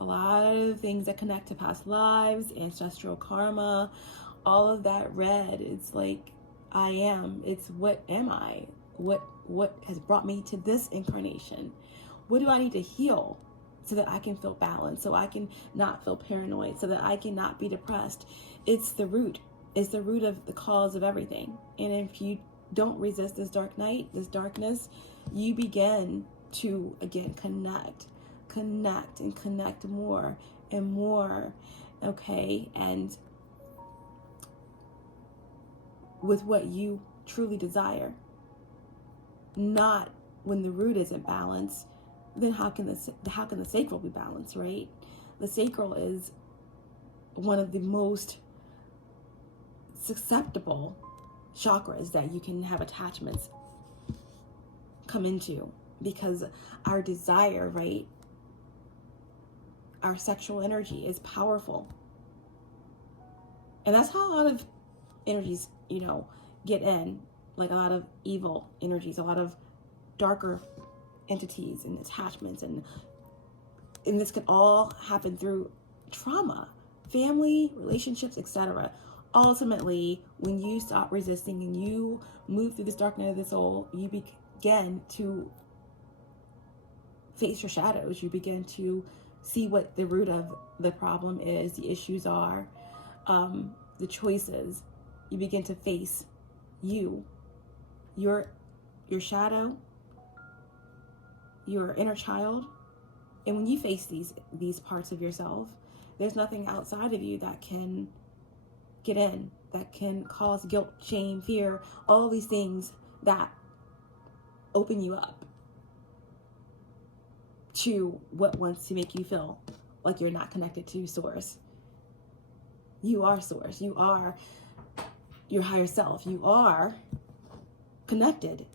A lot of things that connect to past lives, ancestral karma, all of that red. It's like, I am. It's what am I? What has brought me to this incarnation? What do I need to heal so that I can feel balanced, so I can not feel paranoid, so that I can not be depressed? It's the root. It's the root of the cause of everything. And if you don't resist this dark night, this darkness, you begin to, again, connect and connect more and more, okay? And with what you truly desire. Not when the root isn't balanced, then how can the sacral be balanced, right? The sacral is one of the most susceptible chakras that you can have attachments come into, because our desire, right? Our sexual energy is powerful. And that's how a lot of energies, get in, like a lot of evil energies, a lot of darker entities and attachments, and this can all happen through trauma, family, relationships, etc. Ultimately, when you stop resisting and you move through this dark night of the soul, you begin to face your shadows. You begin to see what the root of the problem is, the issues are, the choices. You begin to face you, your shadow, your inner child. And when you face these parts of yourself, there's nothing outside of you that can get in, that can cause guilt, shame, fear, all these things that open you up to what wants to make you feel like you're not connected to source. You are source. You are your higher self. You are connected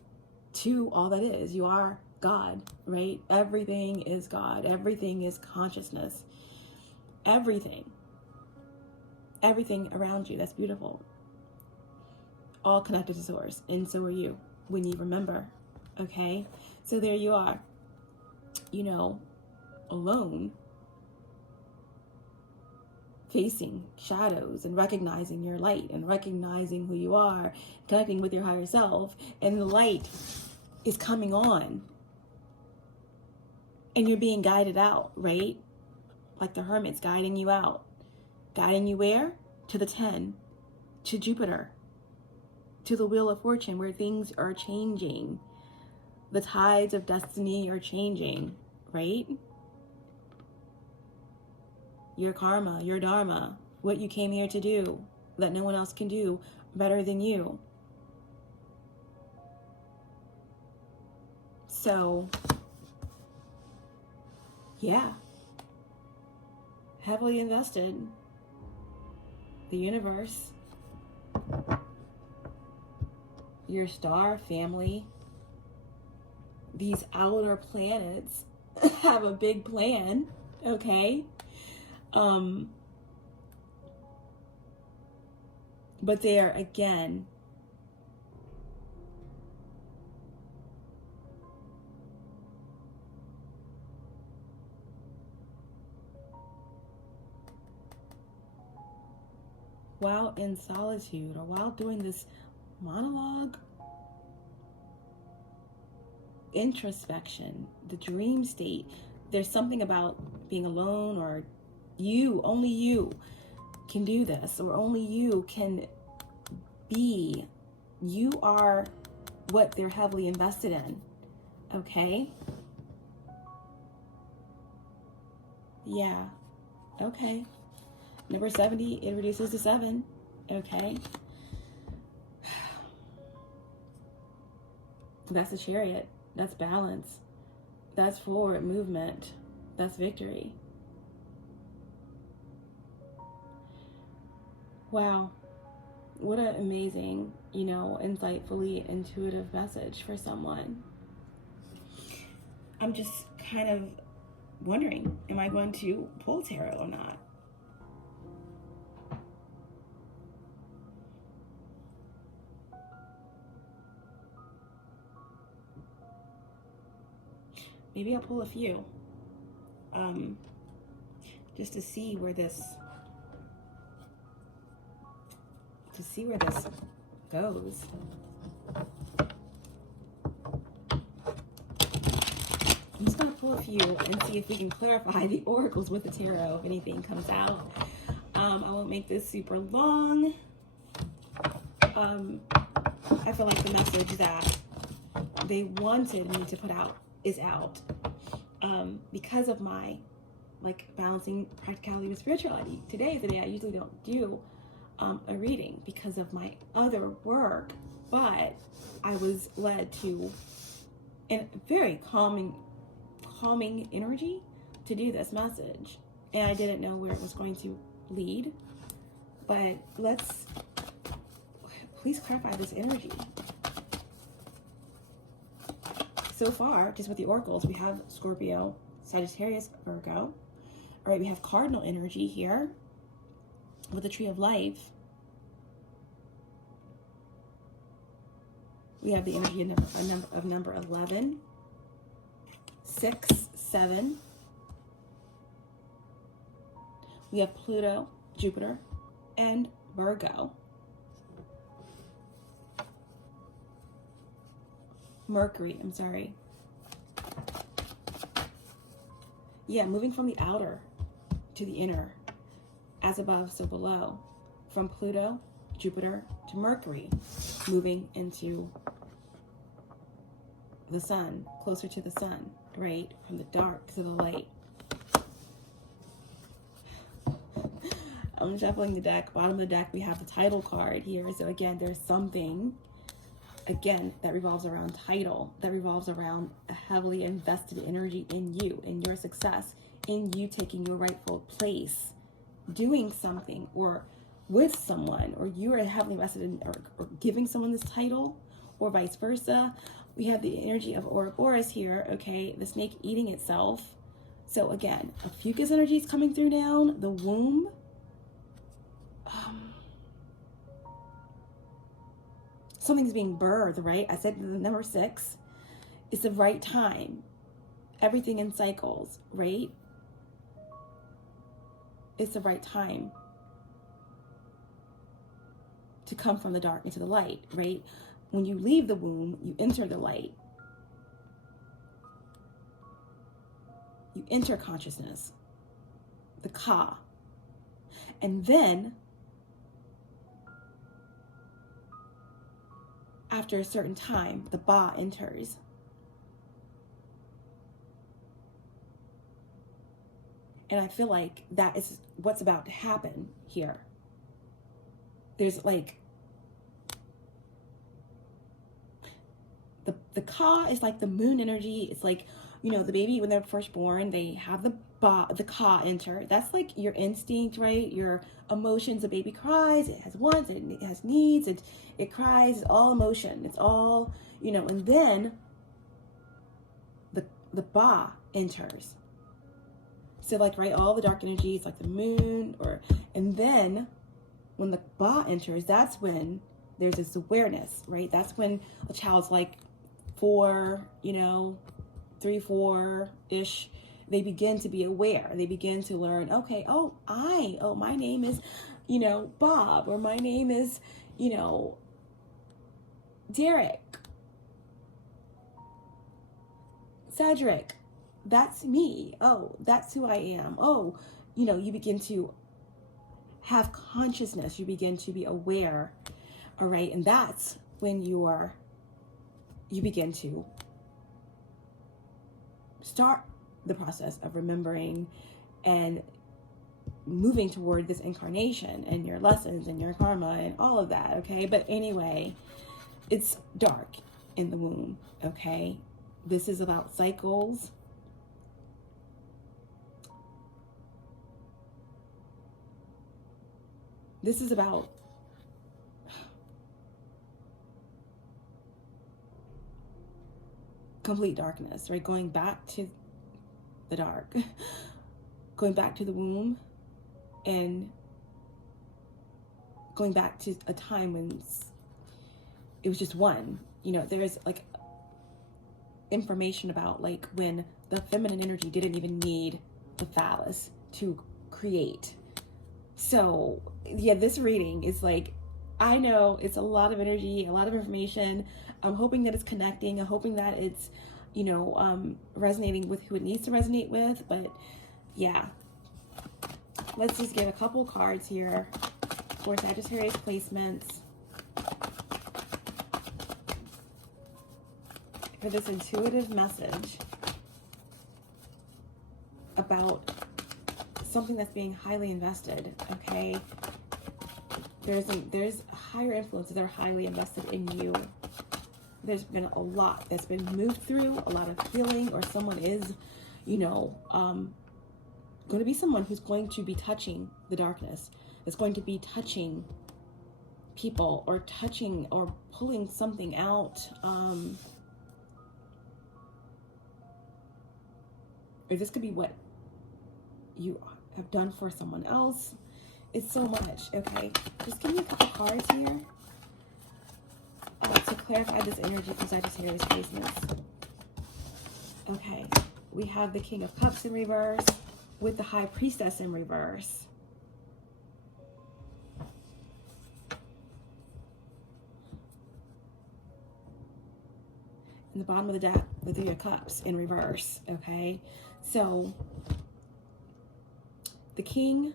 to all that is. You are God, right? Everything is God. Everything is consciousness. Everything around you. That's beautiful. All connected to source. And so are you when you remember. Okay? So there you are, alone, facing shadows and recognizing your light and recognizing who you are, connecting with your higher self, and the light is coming on and you're being guided out, right? Like the hermit's guiding you out. Guiding you where? To the 10, to Jupiter, to the wheel of fortune, where things are changing. The tides of destiny are changing, right? Your karma, your dharma, what you came here to do that no one else can do better than you. So, yeah, heavily invested. The universe, your star family, these outer planets have a big plan, okay? But they are, again, while in solitude or while doing this monologue, introspection, the dream state, there's something about being alone, or you, only you can do this, or only you can be. You are what they're heavily invested in, okay? Yeah, okay. Number 70, it reduces to 7, okay? That's the Chariot. That's balance. That's forward movement. That's victory. Wow. What an amazing, insightfully intuitive message for someone. I'm just kind of wondering, am I going to pull tarot or not? Maybe I'll pull a few, just to see where this goes. I'm just gonna pull a few and see if we can clarify the oracles with the tarot, if anything comes out. I won't make this super long. I feel like the message that they wanted me to put out is out, because of my balancing practicality with spirituality. Today is the day I usually don't do a reading because of my other work, but I was led to, in a very calming energy, to do this message, and I didn't know where it was going to lead, but please clarify this energy. So far, just with the oracles, we have Scorpio, Sagittarius, Virgo. All right, we have cardinal energy here with the Tree of Life. We have the energy of number 11, 6, 7. We have Pluto, Jupiter, and Virgo. Mercury, I'm sorry. Yeah, moving from the outer to the inner, as above, so below. From Pluto, Jupiter, to Mercury, moving into the sun, closer to the sun, right? From the dark to the light. I'm shuffling the deck. Bottom of the deck, we have the title card here. So again, there's something, again, that revolves around title, that revolves around a heavily invested energy in you, in your success, in you taking your rightful place, doing something, or with someone, or you are heavily invested in, or giving someone this title, or vice versa. We have the energy of Ouroboros here, okay, the snake eating itself. So again, a fucus energy is coming through down, the womb. Something's being birthed, right? I said the number 6 is the right time. Everything in cycles, right? It's the right time to come from the dark into the light, right? When you leave the womb, you enter the light. You enter consciousness, the Ka. And then, after a certain time, the Ba enters. And I feel like that is what's about to happen here. There's The Ka is like the moon energy. It's like, you know, the baby, when they're first born, they have the Ka enter. That's like your instinct, right? Your emotions. A baby cries, it has wants, it has needs, it cries, it's all emotion. It's all, you know, and then the Ba enters. So like, right, all the dark energies, like the moon, and then when the Ba enters, that's when there's this awareness, right? That's when a child's like 4, you know, 3, 4-ish, they begin to be aware. They begin to learn, okay, my name is, you know, Bob, or my name is, you know, Derek, Cedric. That's me. Oh, that's who I am. Oh, you know, you begin to have consciousness. You begin to be aware. All right. And that's when you begin to start the process of remembering and moving toward this incarnation and your lessons and your karma and all of that. Okay. But anyway, it's dark in the womb. Okay. This is about cycles. This is about complete darkness, right? Going back to the dark, going back to the womb, and going back to a time when it was just one. You know, there's like information about like when the feminine energy didn't even need the phallus to create. So yeah, this reading is like, I know it's a lot of energy, a lot of information. I'm hoping that it's connecting. I'm hoping that it's, you know, resonating with who it needs to resonate with. But yeah, let's just get a couple cards here for Sagittarius placements for this intuitive message about something that's being highly invested. Okay, there's higher influences that are highly invested in you. There's been a lot that's been moved through, a lot of healing, or someone is, you know, going to be someone who's going to be touching the darkness. It's going to be touching people, or touching or pulling something out. Or this could be what you have done for someone else. It's so much. Okay, just give me a couple cards here to clarify this energy for Sagittarius placements. Okay, we have the King of Cups in reverse with the High Priestess in reverse. In the bottom of the deck, the Three of Cups in reverse. Okay, so the King,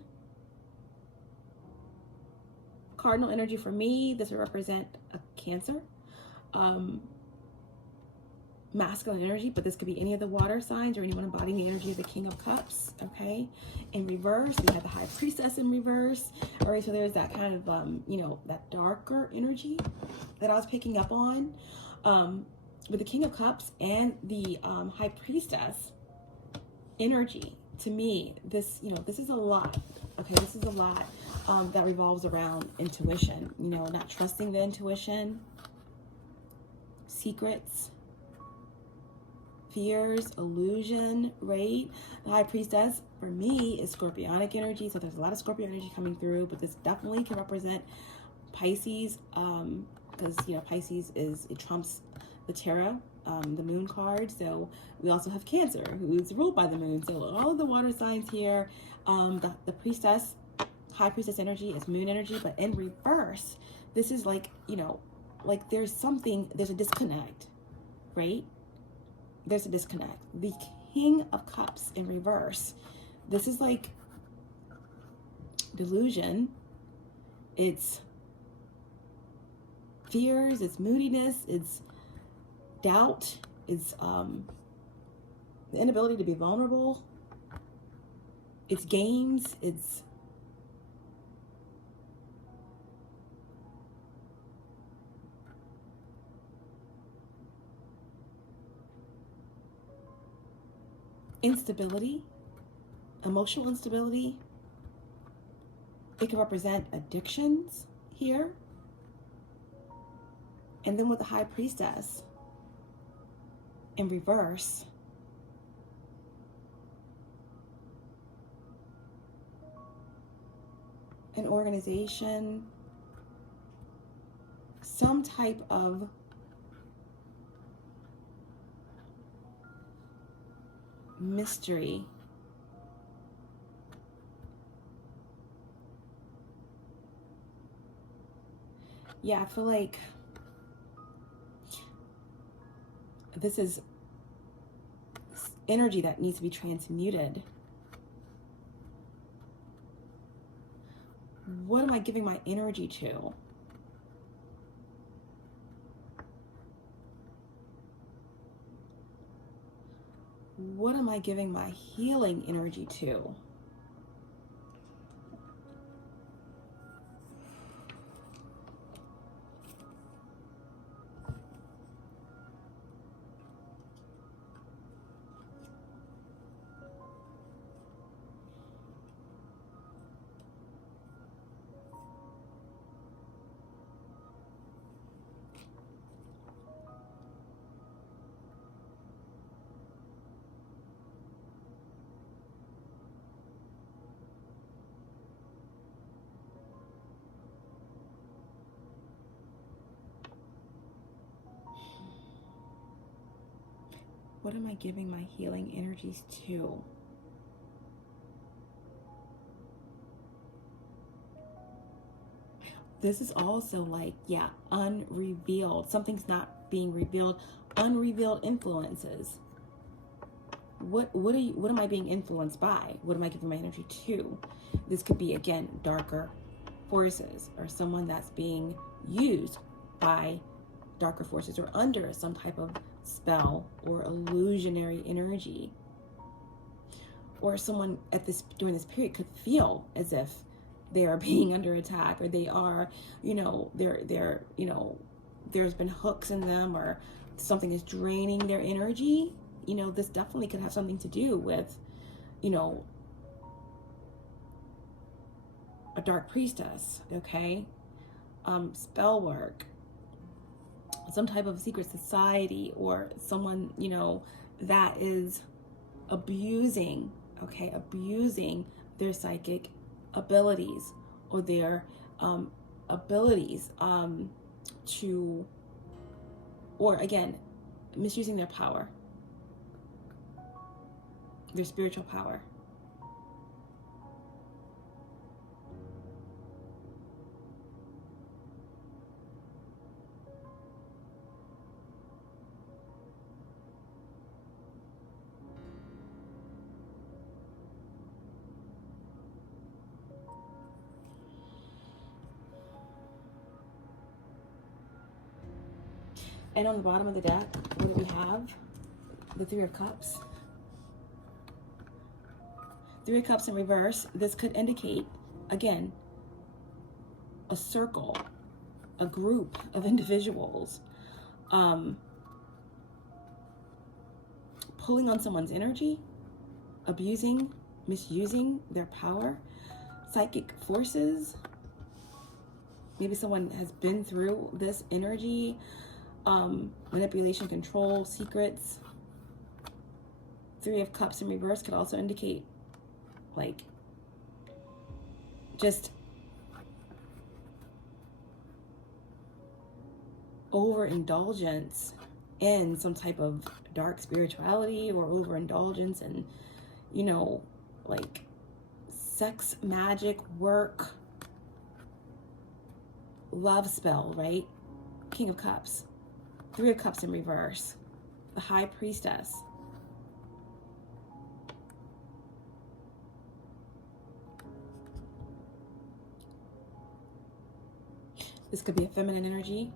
cardinal energy for me, this would represent a Cancer, masculine energy, but this could be any of the water signs or anyone embodying the energy of the King of Cups. Okay, in reverse, we have the High Priestess in reverse. All right, so there's that kind of, you know, that darker energy that I was picking up on. With the King of Cups and the High Priestess energy, to me, this, you know, this is a lot. Okay, this is a lot that revolves around intuition, you know, not trusting the intuition, secrets, fears, illusion, right? The High Priestess for me is Scorpionic energy, so there's a lot of Scorpio energy coming through, but this definitely can represent Pisces, because, you know, Pisces it trumps the tarot, the moon card. So we also have Cancer, who's ruled by the moon. So all of the water signs here, the priestess, High Priestess energy is moon energy, but in reverse, this is like, you know, like there's a disconnect, right? There's a disconnect. The King of Cups in reverse, this is like delusion. It's fears, it's moodiness, it's doubt, it's the inability to be vulnerable, it's games, it's instability, emotional instability. It can represent addictions here. And then with the High Priestess in reverse, an organization, some type of mystery. Yeah, I feel like this is energy that needs to be transmuted. What am I giving my energy to? What am I giving my healing energy to? What am I giving my healing energies to? This is also like, yeah, unrevealed. Something's not being revealed. Unrevealed influences. What am I being influenced by? What am I giving my energy to? This could be, again, darker forces, or someone that's being used by darker forces, or under some type of spell or illusionary energy. Or someone during this period could feel as if they are being under attack, or they are, there's been hooks in them, or something is draining their energy. This definitely could have something to do with, a dark priestess, okay? Spell work, some type of secret society, or someone, that is abusing their psychic abilities, or their abilities to, or again, misusing their power, their spiritual power. And on the bottom of the deck, what do we have? The Three of Cups. Three of Cups in reverse. This could indicate, again, a circle, a group of individuals pulling on someone's energy, abusing, misusing their power, psychic forces. Maybe someone has been through this energy, manipulation, control, secrets. Three of Cups in reverse could also indicate, like, just overindulgence in some type of dark spirituality, or overindulgence in, like sex, magic, work, love spell, right? King of Cups. Three of Cups in reverse. The High Priestess. This could be a feminine energy.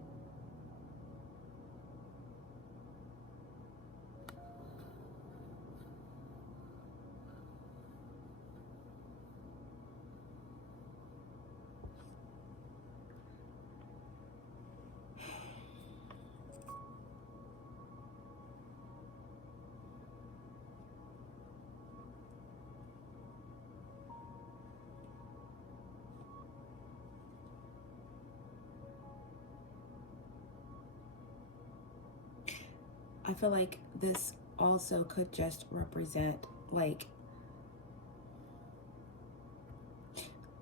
I feel like this also could just represent, like,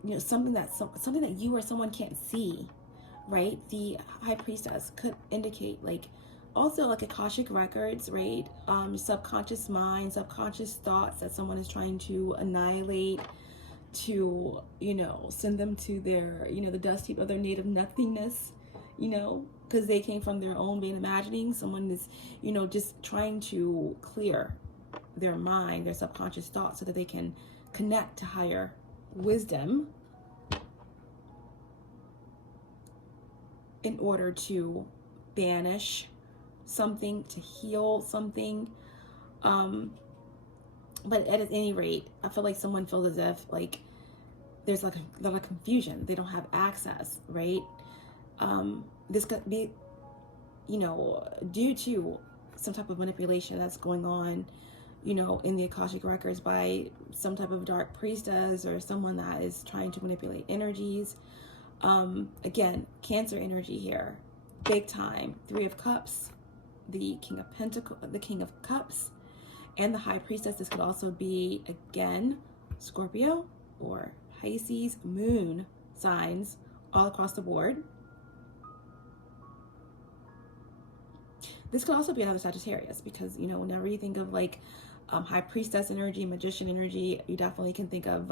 you know, something that you or someone can't see, right? The High Priestess could indicate, like, also like Akashic records, right? Subconscious mind, subconscious thoughts that someone is trying to annihilate, to, you know, send them to their, you know, the dust heap of their native nothingness, you know, because they came from their own vain imagining. Someone is, you know, just trying to clear their mind, their subconscious thoughts, so that they can connect to higher wisdom in order to banish something, to heal something. But at any rate, I feel like someone feels as if, like, there's like a lot of confusion. They don't have access, right? This could be, you know, due to some type of manipulation that's going on, you know, in the Akashic records by some type of dark priestess or someone that is trying to manipulate energies. Again, Cancer energy here, big time. 3 of Cups, the King of Pentacles, the King of Cups, and the High Priestess. This could also be, again, Scorpio or Pisces moon signs all across the board. This could also be another Sagittarius, because, you know, whenever you think of, like, High Priestess energy, Magician energy, you definitely can think of,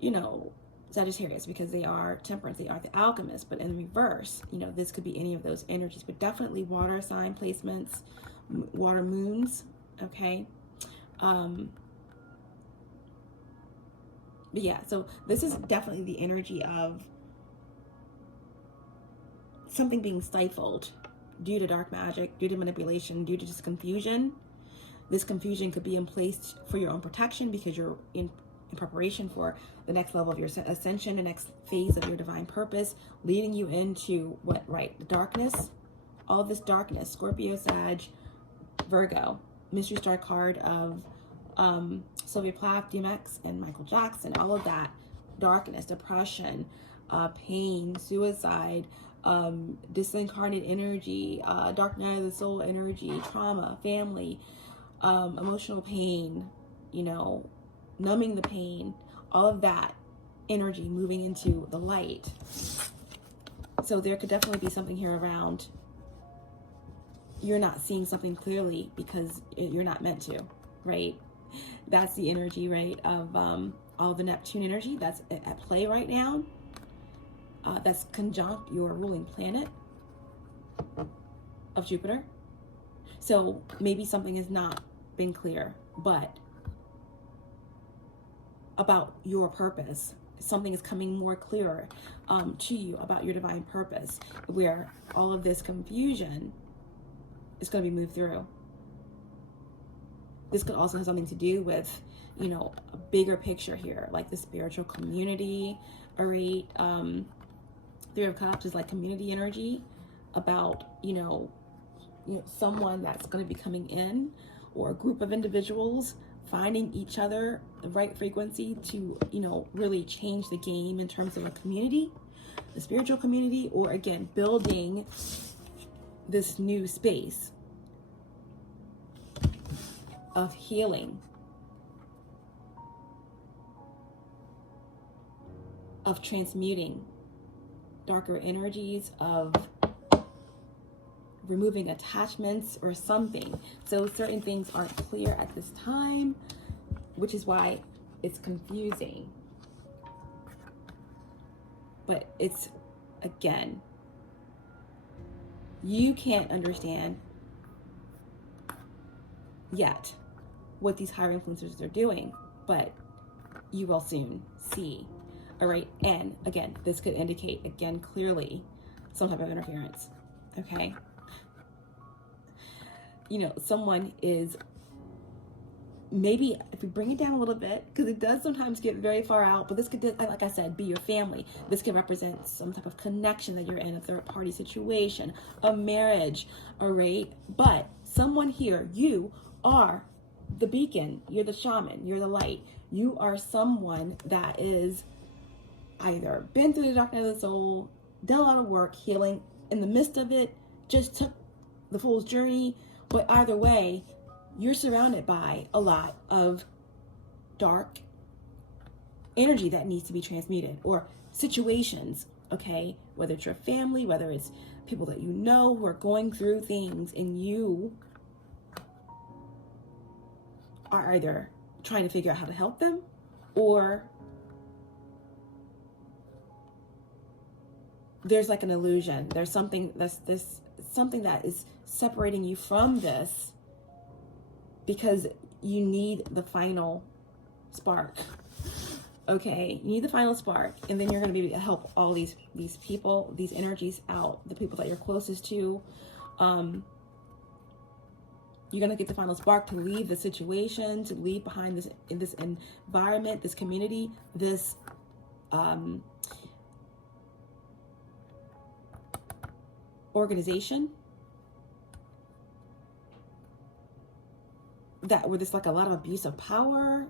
you know, Sagittarius, because they are temperance, they are the alchemist. But in reverse, you know, this could be any of those energies, but definitely water sign placements, water moons, okay? But yeah, so this is definitely the energy of something being stifled due to dark magic, due to manipulation, due to just confusion. This confusion could be in place for your own protection, because you're in preparation for the next level of your ascension, the next phase of your divine purpose, leading you into what, right? The darkness, all of this darkness, Scorpio, Sag, Virgo, mystery star card of Sylvia Plath, DMX, and Michael Jackson, all of that darkness, depression, pain, suicide, disincarnate energy, dark night of the soul energy, trauma, family, emotional pain, you know, numbing the pain, all of that energy moving into the light. So there could definitely be something here around you're not seeing something clearly because you're not meant to, right? That's the energy, right, of all the Neptune energy that's at play right now. That's conjunct your ruling planet of Jupiter. So maybe something has not been clear, but about your purpose, something is coming more clearer to you about your divine purpose, where all of this confusion is going to be moved through. This could also have something to do with, you know, a bigger picture here, like the spiritual community. All right, 3 of Cups is like community energy, about, you know, someone that's going to be coming in, or a group of individuals finding each other the right frequency to, you know, really change the game in terms of a community, the spiritual community, or again, building this new space of healing, of transmuting darker energies, of removing attachments or something. So certain things aren't clear at this time, which is why it's confusing. But it's, again, you can't understand yet what these higher influencers are doing, but you will soon see. All right, and again, this could indicate, again, clearly some type of interference, okay? You know, someone is, maybe if we bring it down a little bit, because it does sometimes get very far out, but this could, like I said, be your family. This could represent some type of connection that you're in, a third party situation, a marriage, all right? But someone here, you are the beacon, you're the shaman, you're the light. You are someone that is either been through the dark night of the soul, done a lot of work, healing, in the midst of it, just took the fool's journey, But either way, you're surrounded by a lot of dark energy that needs to be transmuted, or situations, okay? Whether it's your family, whether it's people that you know who are going through things, and you are either trying to figure out how to help them, or there's like an illusion. There's something something that is separating you from this, because you need the final spark. Okay, you need the final spark, and then you're going to be able to help all these people, these energies out, the people that you're closest to. You're going to get the final spark to leave the situation, to leave behind this environment, this community, this organization where there's like a lot of abuse of power,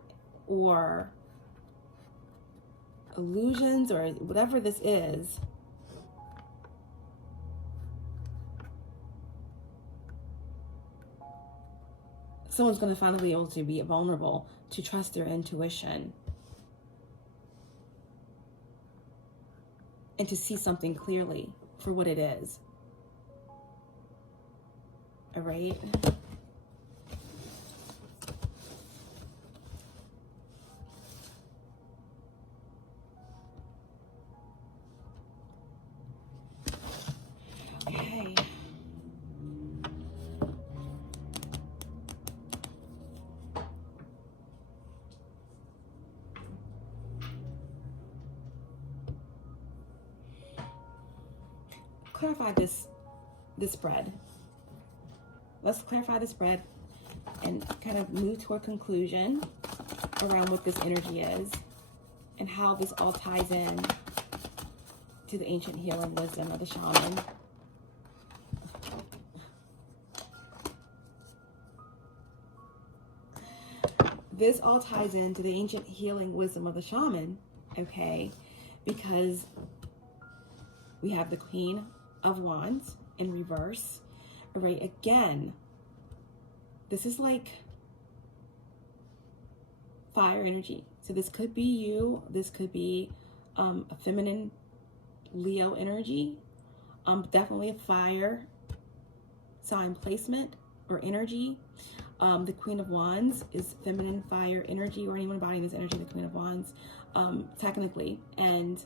or illusions, or whatever this is. Someone's going to finally be able to be vulnerable, to trust their intuition, and to see something clearly for what it is. All right? Okay. Clarify this spread. Let's clarify the spread and kind of move to a conclusion around what this energy is and how this all ties in to the ancient healing wisdom of the shaman. This all ties into the ancient healing wisdom of the shaman, okay? Because we have the Queen of Wands in reverse. All right, again, this is like fire energy. So this could be you. This could be a feminine Leo energy. Definitely a fire sign placement or energy. The Queen of Wands is feminine fire energy, or anyone embodying this energy, the Queen of Wands, technically. And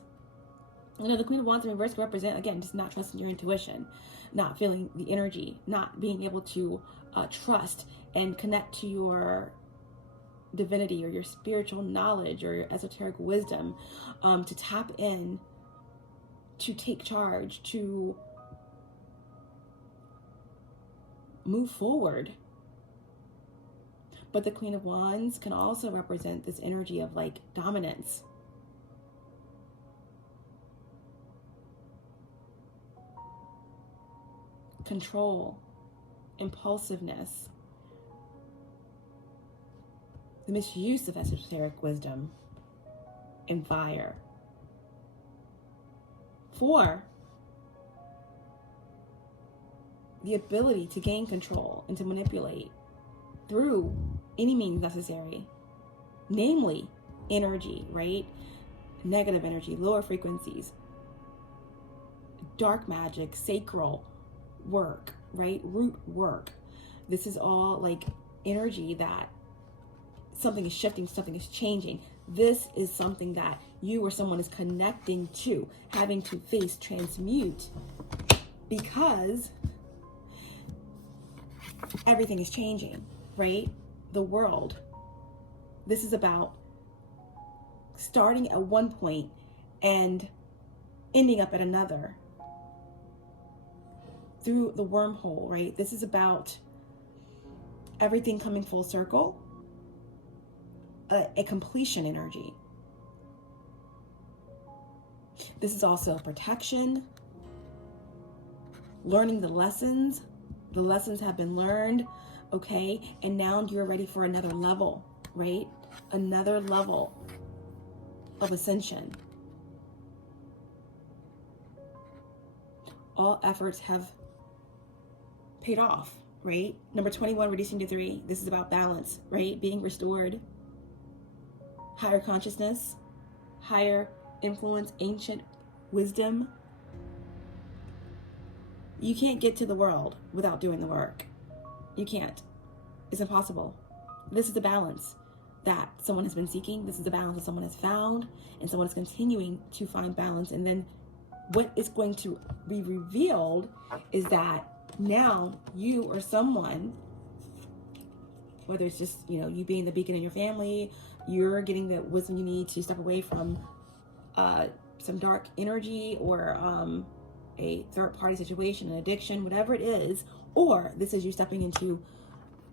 you know, the Queen of Wands in reverse can represent, again, just not trusting your intuition, not feeling the energy, not being able to trust and connect to your divinity or your spiritual knowledge or your esoteric wisdom, to tap in, to take charge, to move forward. But the Queen of Wands can also represent this energy of like dominance. Control, impulsiveness, the misuse of esoteric wisdom, and fire. 4, the ability to gain control and to manipulate through any means necessary, namely energy, right? Negative energy, lower frequencies, dark magic, sacral work, right? Root work. This is all like energy that something is shifting, something is changing. This is something that you or someone is connecting to, having to face, transmute, because everything is changing, right? The world. This is about starting at one point and ending up at another through the wormhole, right? This is about everything coming full circle, a completion energy. This is also protection, learning the lessons. The lessons have been learned, okay? And now you're ready for another level, right? Another level of ascension. All efforts have paid off, right? Number 21, reducing to 3. This is about balance, right? Being restored. Higher consciousness, higher influence, ancient wisdom. You can't get to the world without doing the work. You can't. It's impossible. This is the balance that someone has been seeking. This is the balance that someone has found, and someone is continuing to find balance. And then what is going to be revealed is that now you or someone, whether it's just, you know, you being the beacon in your family, you're getting the wisdom you need to step away from some dark energy or a third-party situation, an addiction, whatever it is, or this is you stepping into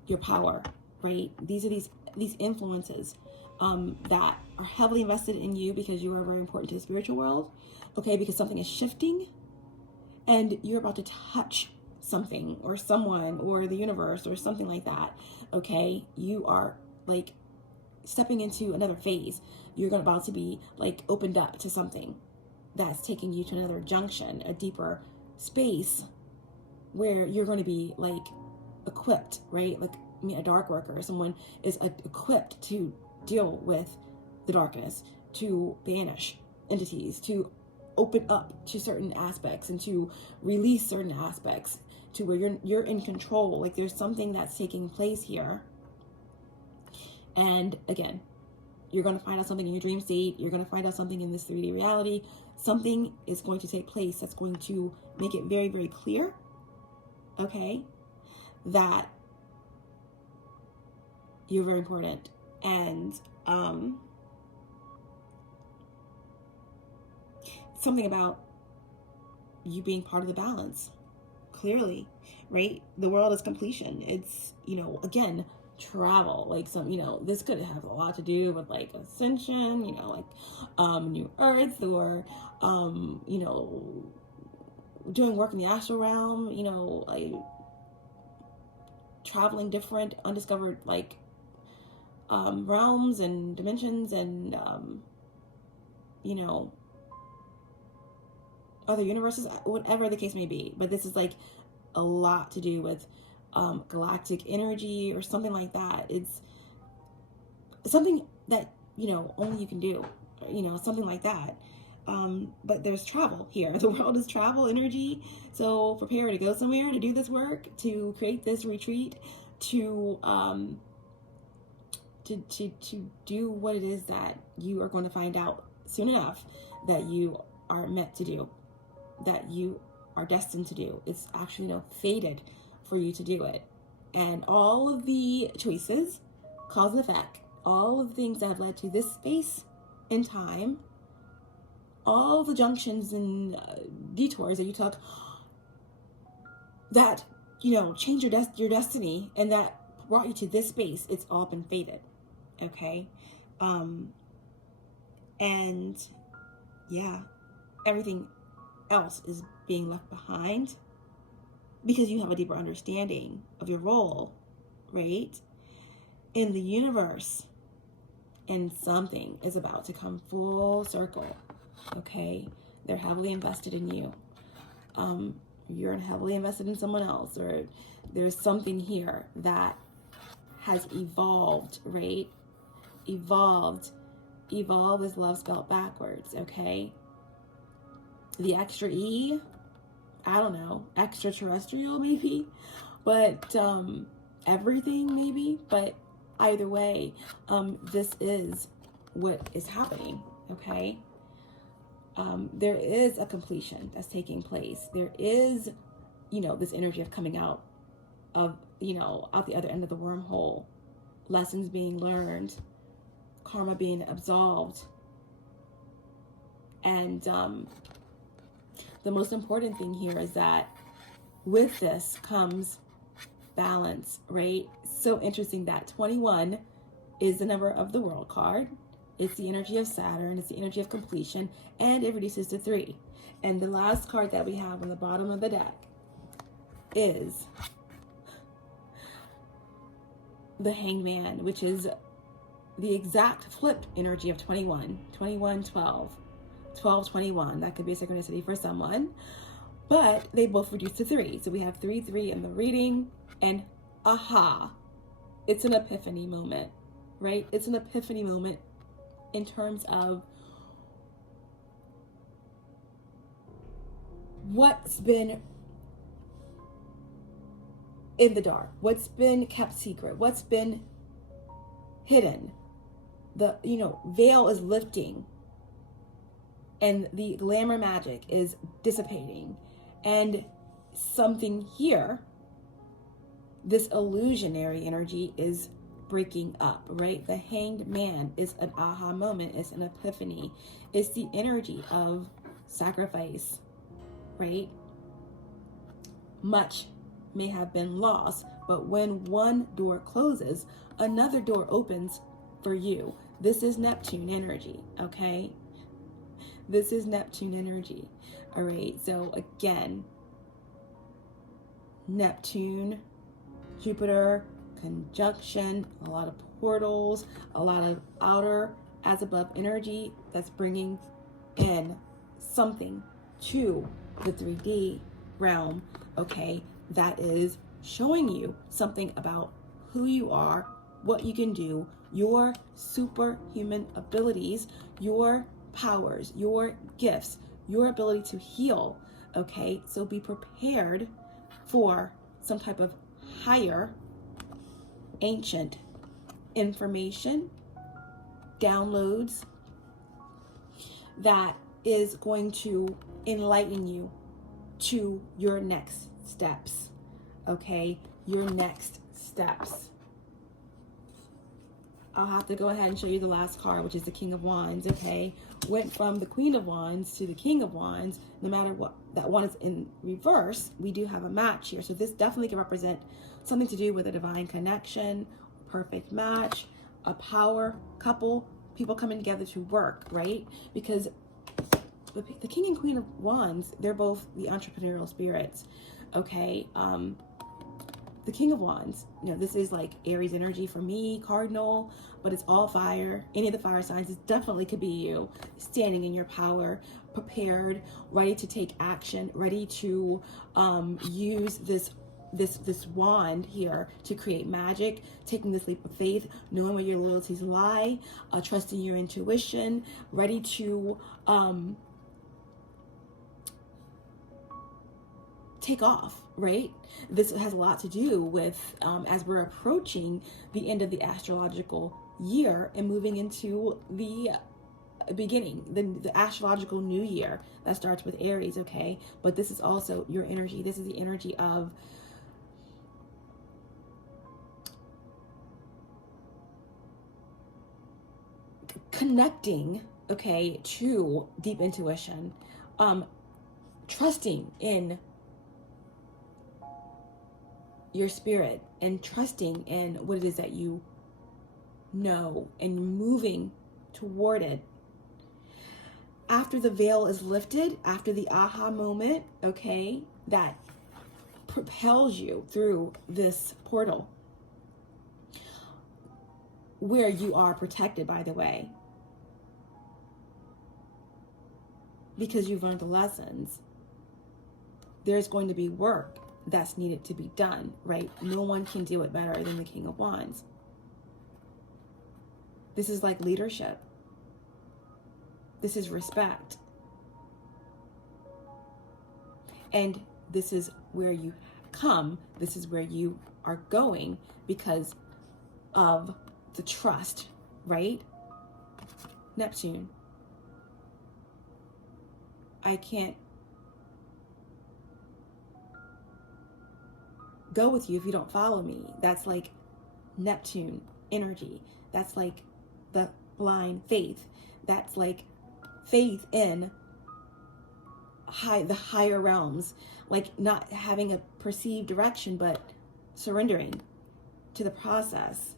your power, right? These are these influences that are heavily invested in you because you are very important to the spiritual world, okay? Because something is shifting and you're about to touch something or someone or the universe or something like that, okay? You are like stepping into another phase. You're about to be like opened up to something that's taking you to another junction, a deeper space where you're going to be like equipped, right? Like, I mean, a dark worker, someone is equipped to deal with the darkness, to banish entities, to open up to certain aspects and to release certain aspects to where you're in control. Like there's something that's taking place here. And again, you're going to find out something in your dream state. You're going to find out something in this 3D reality. Something is going to take place that's going to make it very, very clear, okay, that you're very important. And something about you being part of the balance, clearly, right? The world is completion. It's, you know, again, travel, like some, you know, this could have a lot to do with like ascension, you know, like new earths, or you know, doing work in the astral realm, you know, like traveling different undiscovered like realms and dimensions and you know, other universes, whatever the case may be. But this is like a lot to do with galactic energy or something like that. It's something that, you know, only you can do, you know, something like that. But there's travel here. The world is travel energy. So prepare to go somewhere to do this work, to create this retreat, to do what it is that you are going to find out soon enough that you are meant to do, that you are destined to do. It's actually, you know, fated for you to do it. And all of the choices, cause and effect, all of the things that have led to this space in time, all the junctions and detours that you took that, you know, changed your destiny and that brought you to this space, it's all been fated, okay? And yeah, everything else is being left behind because you have a deeper understanding of your role, right, in the universe. And something is about to come full circle, okay? They're heavily invested in you. You're heavily invested in someone else, or there's something here that has evolved, right? Evolve is love spelled backwards, okay? The extra E, I don't know, extraterrestrial maybe, but everything maybe, but either way, this is what is happening, okay? There is a completion that's taking place. There is, you know, this energy of coming out of, you know, out the other end of the wormhole, lessons being learned, karma being absolved. And the most important thing here is that with this comes balance, right? So interesting that 21 is the number of the world card. It's the energy of Saturn. It's the energy of completion, and it reduces to 3. And the last card that we have on the bottom of the deck is the Hangman, which is the exact flipped energy of 21, 21, 12, 12, 21. That could be a synchronicity for someone. but they both reduce to 3. So we have 3, 3 in the reading, and aha, it's an epiphany moment, right? It's an epiphany moment in terms of what's been in the dark, what's been kept secret, what's been hidden. The, veil is lifting, and the glamour magic is dissipating, and something here, this illusionary energy, is breaking up, right? The Hanged Man is an aha moment. It's an epiphany. It's the energy of sacrifice, right? Much may have been lost, but when one door closes, another door opens for you. This is Neptune energy, okay? This is Neptune energy. All right, so again, Neptune, Jupiter, conjunction, a lot of portals, a lot of outer as above energy that's bringing in something to the 3D realm, okay, that is showing you something about who you are, what you can do, your superhuman abilities, your powers, your gifts, your ability to heal, okay? So be prepared for some type of higher ancient information, downloads that is going to enlighten you to your next steps, okay? Your next steps. I'll have to go ahead and show you the last card, which is the King of Wands, okay? Went from the Queen of Wands to the King of Wands. No matter what, that one is in reverse, we do have a match here. So this definitely can represent something to do with a divine connection, perfect match, a power couple, people coming together to work, right? Because the King and Queen of Wands, they're both the entrepreneurial spirits, okay? The King of Wands, this is like Aries energy for me, cardinal, but it's all fire. Any of the fire signs, it definitely could be you, standing in your power, prepared, ready to take action, ready to use this wand here to create magic, taking this leap of faith, knowing where your loyalties lie, trusting your intuition, ready to take off, right? This has a lot to do with as we're approaching the end of the astrological year and moving into the beginning, the astrological new year that starts with Aries, okay? But this is also your energy. This is the energy of connecting, okay, to deep intuition, trusting in your spirit and trusting in what it is that you know and moving toward it. After the veil is lifted, after the aha moment, okay, that propels you through this portal where you are protected, by the way, because you've learned the lessons. There's going to be work that's needed to be done, right? No one can do it better than the King of Wands. This is like leadership. This is respect. And this is where you come. This is where you are going because of the trust, right? Neptune. I can't go with you if you don't follow me. That's like Neptune energy. That's like the blind faith. That's like faith in the higher realms, like not having a perceived direction, but surrendering to the process.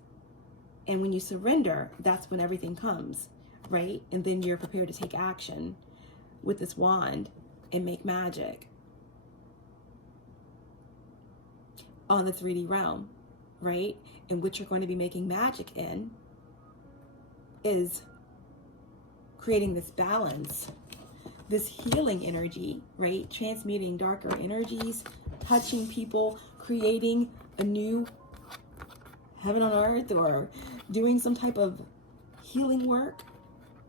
And when you surrender, that's when everything comes, right? And then you're prepared to take action with this wand and make magic on the 3D realm, right? And what you're going to be making magic in is creating this balance this healing energy, right? Transmuting darker energies, touching people, creating a new heaven on earth, or doing some type of healing work,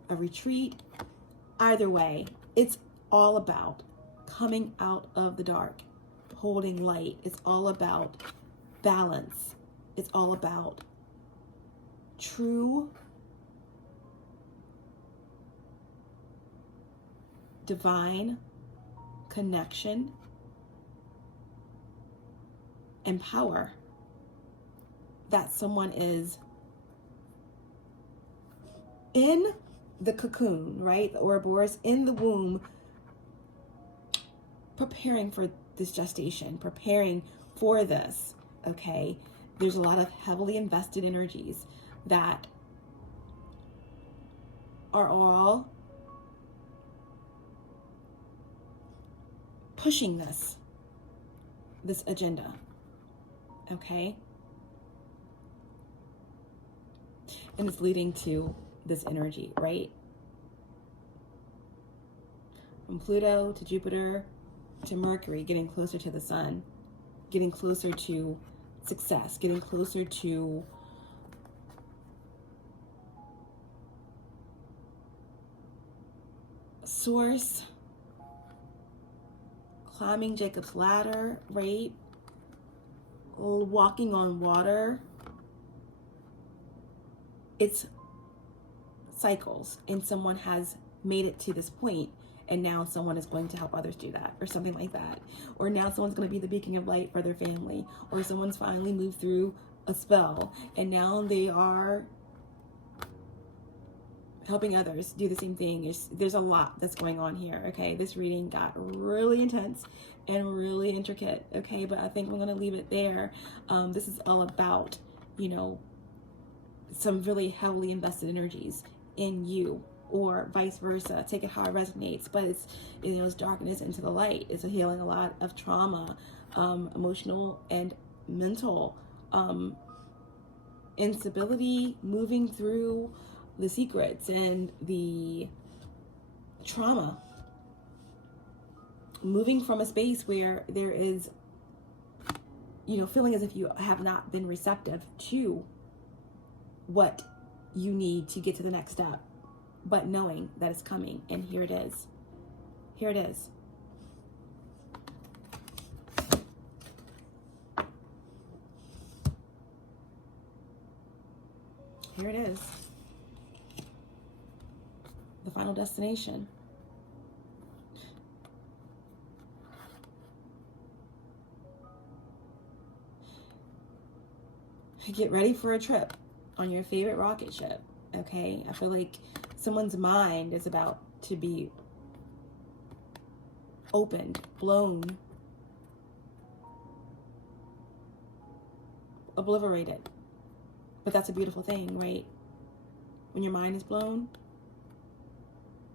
a retreat. Either way, it's all about coming out of the dark, holding light. It's all about balance. It's all about true divine connection and power. That someone is in the cocoon, right? The Ouroboros, in the womb, preparing for this gestation, preparing for this, okay? There's a lot of heavily invested energies that are all pushing this agenda, okay? And it's leading to this energy, right? From Pluto to Jupiter to Mercury, getting closer to the sun, getting closer to success, getting closer to source, climbing Jacob's ladder, right? Walking on water. It's cycles, and someone has made it to this point, and now someone is going to help others do that, or something like that. Or now someone's going to be the beacon of light for their family, or someone's finally moved through a spell, and now they are helping others do the same thing. There's a lot that's going on here, okay? This reading got really intense and really intricate, okay? But I think I'm going to leave it there. This is all about, you know, some really heavily invested energies in you, or vice versa. Take it how it resonates, but it's, you know, it's darkness into the light. It's a healing a lot of trauma, emotional and mental instability, moving through the secrets and the trauma, moving from a space where there is, you know, feeling as if you have not been receptive to what you need to get to the next step, but knowing that it's coming, and here it is. Here it is. Here it is. The final destination. Get ready for a trip on your favorite rocket ship, okay? I feel like someone's mind is about to be opened, blown, obliterated. But that's a beautiful thing, right? When your mind is blown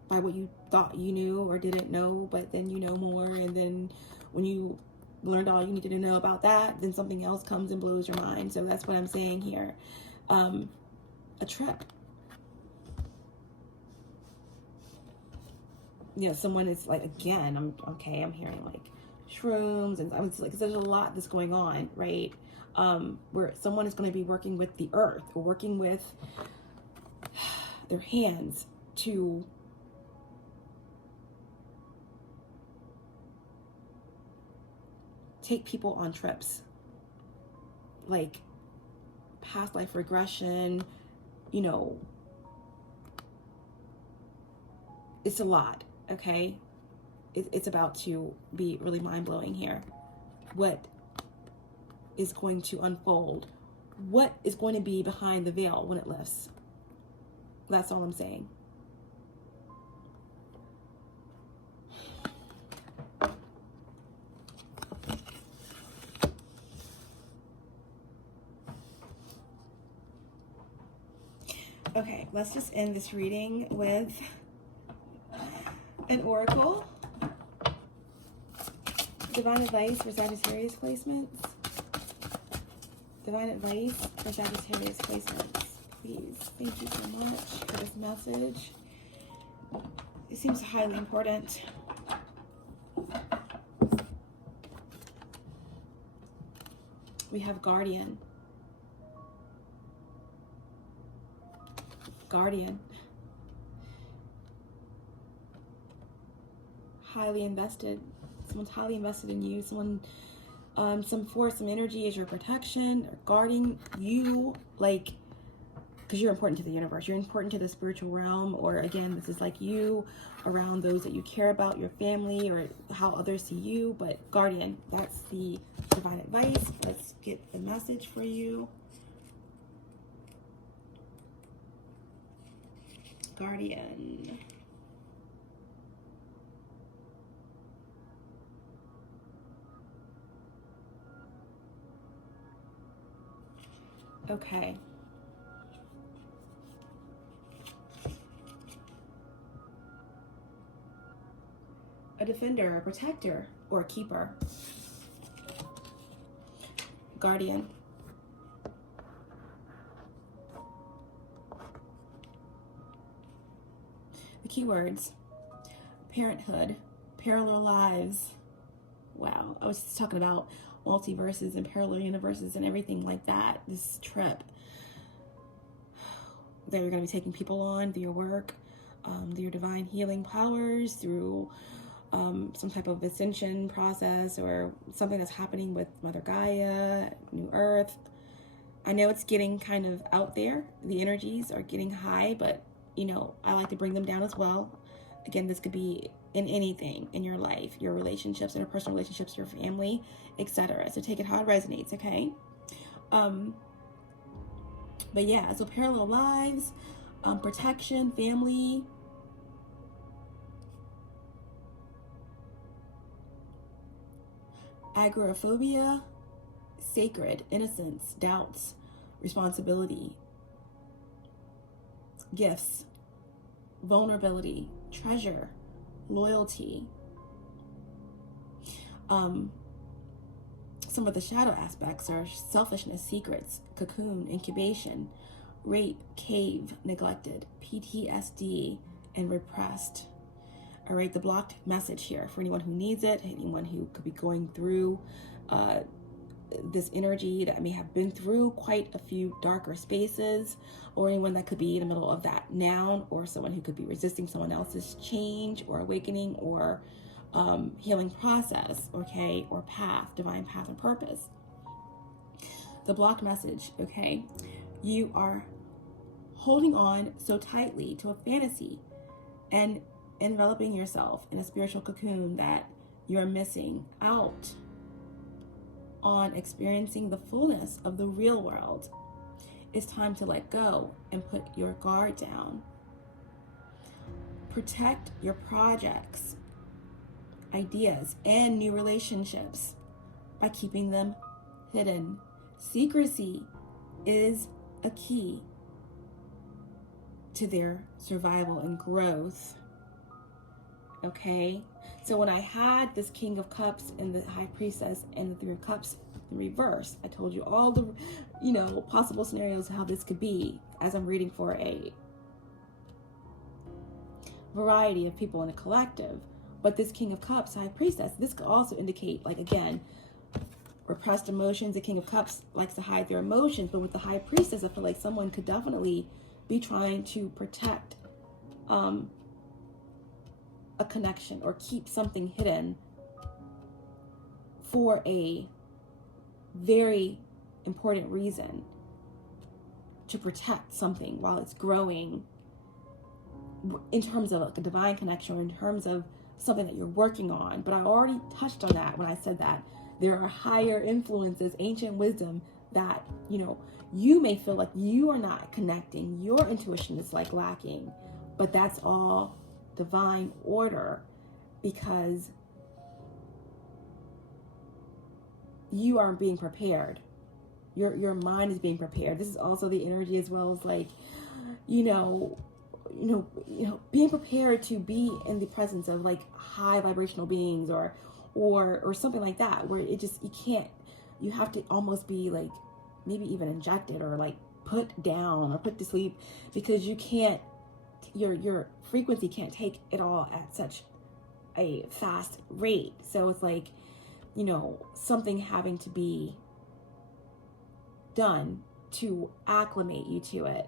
by what you thought you knew or didn't know, but then you know more, and then when you learned all you needed to know about that, then something else comes and blows your mind. So that's what I'm saying here. A trip. You know, someone is like, again, I'm hearing like shrooms, and I'm like, there's a lot that's going on, right? Where someone is going to be working with the earth, or working with their hands to take people on trips, like past life regression, you know, it's a lot, okay? It's about to be really mind-blowing here. What is going to unfold? What is going to be behind the veil when it lifts? That's all I'm saying. Okay, let's just end this reading with an oracle. Divine advice for Sagittarius placements. Divine advice for Sagittarius placements. Please, thank you so much for this message. It seems highly important. We have guardian. Guardian. Highly invested. Someone's highly invested in you. Someone, some force, some energy is your protection, or guarding you, like, because you're important to the universe. You're important to the spiritual realm, or again, this is like you around those that you care about, your family, or how others see you. But guardian, that's the divine advice. Let's get the message for you. Guardian. Okay. A defender, a protector, or a keeper. Guardian. The keywords: parenthood, parallel lives. Wow, I was just talking about multiverses and parallel universes and everything like that. This trip that you're going to be taking people on through your work, through your divine healing powers, through some type of ascension process, or something that's happening with Mother Gaia, New Earth. I know it's getting kind of out there. The energies are getting high, but you know, I like to bring them down as well. Again, this could be in anything in your life, your relationships, interpersonal relationships, your family, etc. So take it how it resonates, okay? But yeah, so parallel lives, protection, family. Agoraphobia, sacred, innocence, doubts, responsibility, gifts, vulnerability, treasure, loyalty. Some of the shadow aspects are selfishness, secrets, cocoon, incubation, rape, cave, neglected, PTSD, and repressed. All right, the blocked message here for anyone who needs it, anyone who could be going through this energy that may have been through quite a few darker spaces, or anyone that could be in the middle of that now, or someone who could be resisting someone else's change or awakening or healing process, okay, or path, divine path and purpose. The blocked message, okay, you are holding on so tightly to a fantasy and enveloping yourself in a spiritual cocoon that you're missing out on experiencing the fullness of the real world. It's time to let go and put your guard down. Protect your projects, ideas, and new relationships by keeping them hidden. Secrecy is a key to their survival and growth. Okay, so when I had this King of Cups and the High Priestess and the Three of Cups in reverse, I told you all the, possible scenarios how this could be as I'm reading for a variety of people in a collective. But this King of Cups, High Priestess, this could also indicate, like, again, repressed emotions. The King of Cups likes to hide their emotions, but with the High Priestess, I feel like someone could definitely be trying to protect a connection or keep something hidden for a very important reason, to protect something while it's growing in terms of like a divine connection, or in terms of something that you're working on. But I already touched on that when I said that there are higher influences, ancient wisdom that, you may feel like you are not connecting, your intuition is like lacking, but that's all divine order, because you are being prepared. Your mind is being prepared. This is also the energy as well as like, being prepared to be in the presence of like high vibrational beings or something like that, where you have to almost be like maybe even injected or like put down or put to sleep, because you can't your frequency can't take it all at such a fast rate. So it's like, you know, something having to be done to acclimate you to it.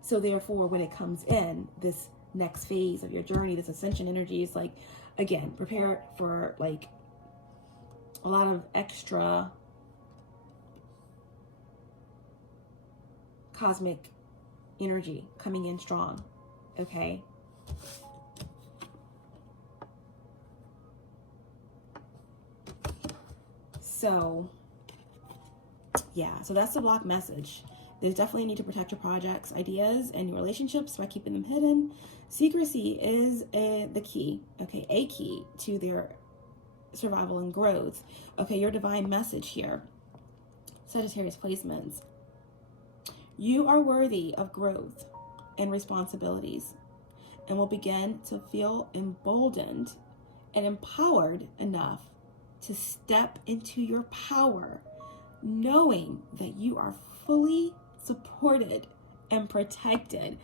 So therefore, when it comes in, this next phase of your journey, this ascension energy is like, again, prepare for like a lot of extra cosmic energy coming in strong, okay? So, yeah, so that's the block message. There's definitely a need to protect your projects, ideas, and your relationships by keeping them hidden. Secrecy is the key, okay? A key to their survival and growth. Okay, your divine message here. Sagittarius placements. You are worthy of growth and responsibilities and will begin to feel emboldened and empowered enough to step into your power, knowing that you are fully supported and protected.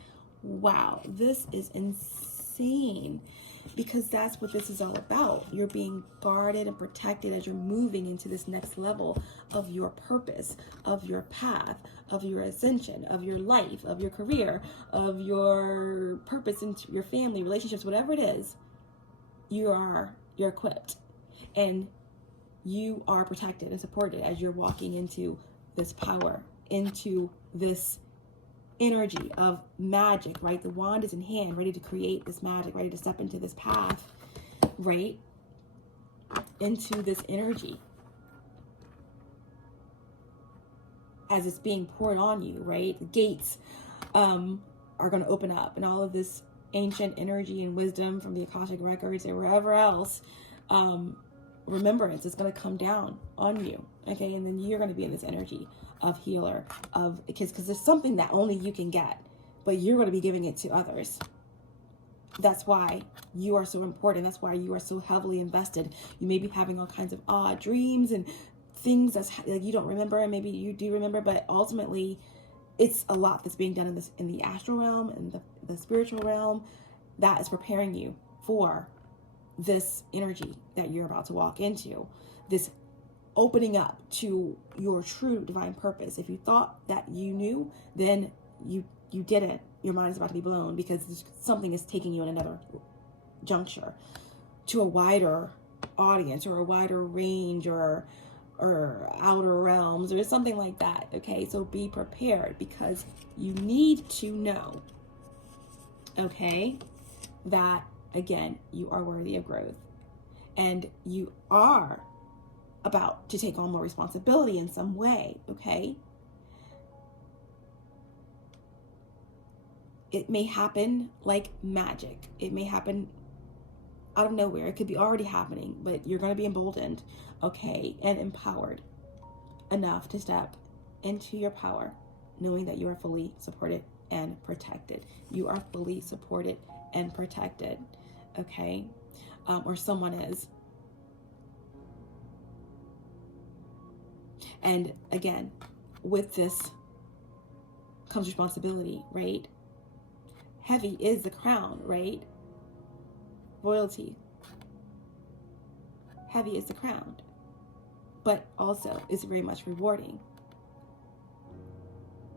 Wow, this is insane, because that's what this is all about. You're being guarded and protected as you're moving into this next level of your purpose, of your path, of your ascension, of your life, of your career, of your purpose into your family, relationships, whatever it is. You're equipped and you are protected and supported as you're walking into this power, into this energy of magic, right? The wand is in hand, ready to create this magic, ready to step into this path, right? Into this energy as it's being poured on you, right? The gates are going to open up, and all of this ancient energy and wisdom from the Akashic records and wherever else, remembrance is going to come down on you, okay? And then you're going to be in this energy of healer, of because there's something that only you can get, but you're going to be giving it to others. That's why you are so important. That's why you are so heavily invested. You may be having all kinds of odd dreams and things that's like you don't remember, and maybe you do remember, but ultimately it's a lot that's being done in the astral realm and the spiritual realm that is preparing you for this energy that you're about to walk into, this opening up to your true divine purpose. If you thought that you knew, then you didn't. Your mind is about to be blown, because something is taking you in another juncture to a wider audience or a wider range or outer realms or something like that. Okay, so be prepared, because you need to know, okay, that again, you are worthy of growth, and you are about to take on more responsibility in some way, okay? It may happen like magic. It may happen out of nowhere. It could be already happening, but you're going to be emboldened, okay, and empowered enough to step into your power, knowing that you are fully supported and protected. You are fully supported and protected, okay? Or someone is. And again, with this comes responsibility, right? Heavy is the crown, right? Royalty. Heavy is the crown, but also is very much rewarding,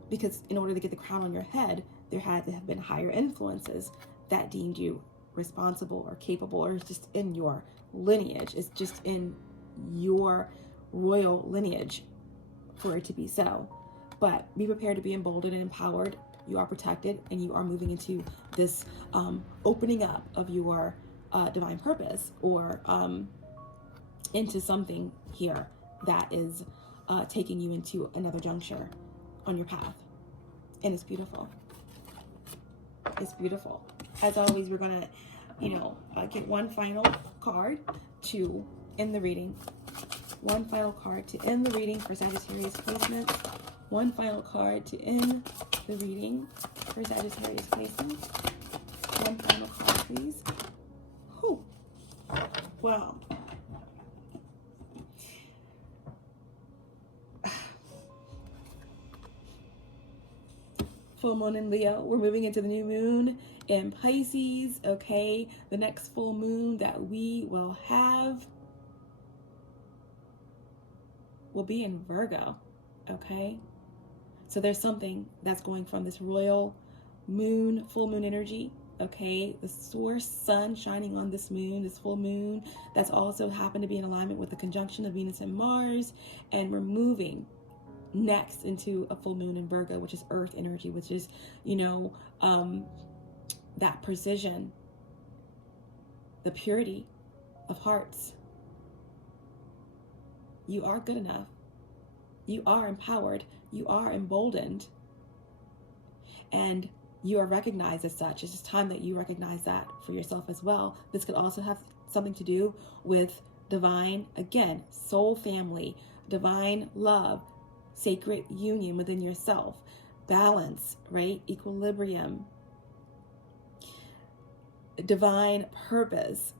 because in order to get the crown on your head, there had to have been higher influences that deemed you responsible or capable, or just in your lineage. It's just in your royal lineage for it to be so. But be prepared to be emboldened and empowered. You are protected, and you are moving into this opening up of your divine purpose, or into something here that is taking you into another juncture on your path. And it's beautiful. It's beautiful. As always, we're gonna, get one final card to end the reading. One final card to end the reading for Sagittarius placements. One final card to end the reading for Sagittarius placements. One final card, please. Whew. Wow. full moon in Leo. We're moving into the new moon in Pisces, okay? The next full moon that we will have will be in Virgo, okay? So there's something that's going from this royal moon, full moon energy, okay? The source sun shining on this moon, this full moon, that's also happened to be in alignment with the conjunction of Venus and Mars, and we're moving next into a full moon in Virgo, which is earth energy, which is, you know, that precision, the purity of hearts. You are good enough. You are empowered. You are emboldened. And you are recognized as such. It's just time that you recognize that for yourself as well. This could also have something to do with divine, again, soul family, divine love, sacred union within yourself, balance, right? Equilibrium, divine purpose.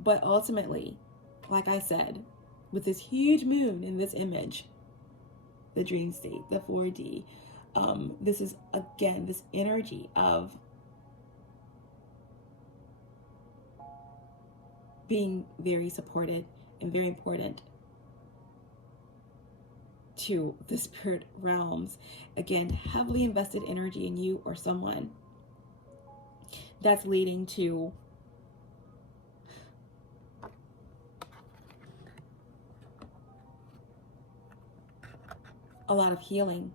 But ultimately, like I said, with this huge moon in this image, the dream state, the 4D, this is, again, this energy of being very supported and very important to the spirit realms. Again, heavily invested energy in you or someone that's leading to a lot of healing,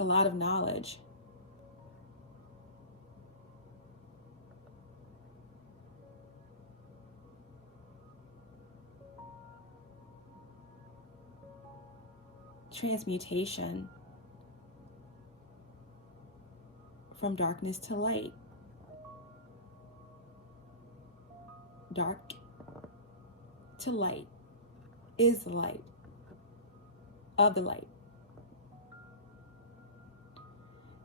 a lot of knowledge, transmutation from darkness to light. Dark to light is the light of the light.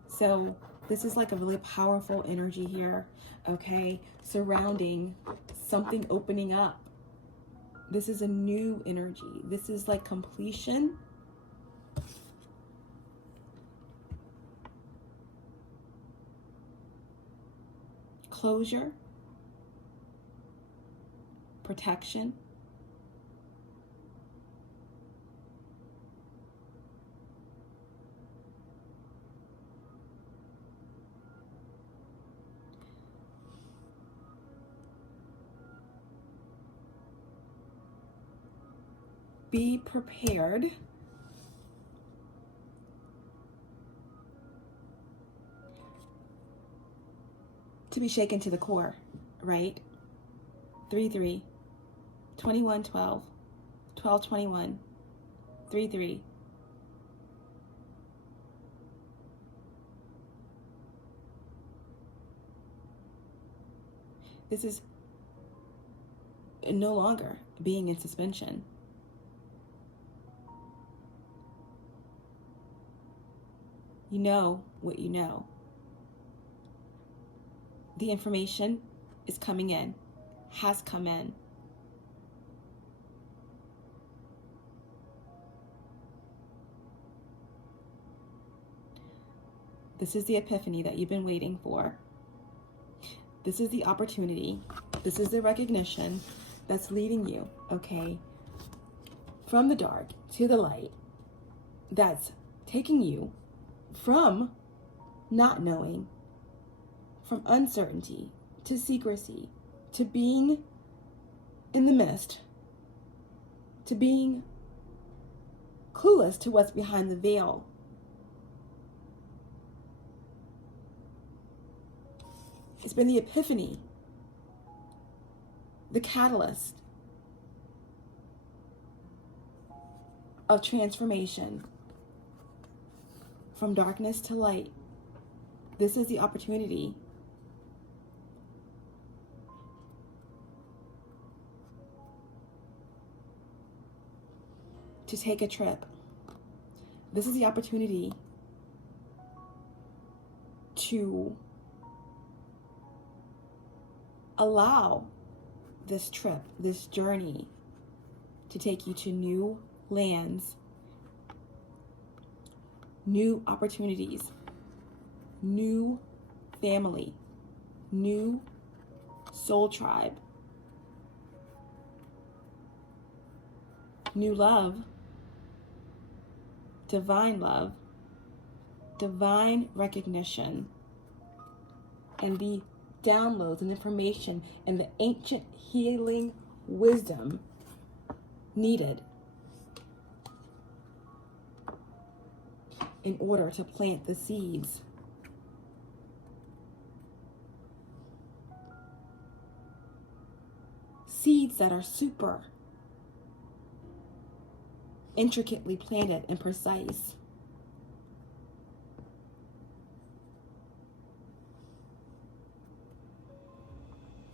So this is like a really powerful energy here, okay? Surrounding something opening up. This is a new energy. This is like completion. Closure. Protection. Be prepared to be shaken to the core, right? 3-3. 21, 12, 12, 21, 3, 3. This is no longer being in suspension. You know what you know. The information is coming in, has come in. This is the epiphany that you've been waiting for. This is the opportunity. This is the recognition that's leading you, okay, from the dark to the light. That's taking you from not knowing, from uncertainty to secrecy, to being in the mist, to being clueless to what's behind the veil. It's been the epiphany, the catalyst of transformation from darkness to light. This is the opportunity to take a trip. This is the opportunity to allow this trip, this journey, to take you to new lands, new opportunities, new family, new soul tribe, new love, divine recognition, and the downloads and information and the ancient healing wisdom needed in order to plant the seeds. Seeds that are super intricately planted and precise.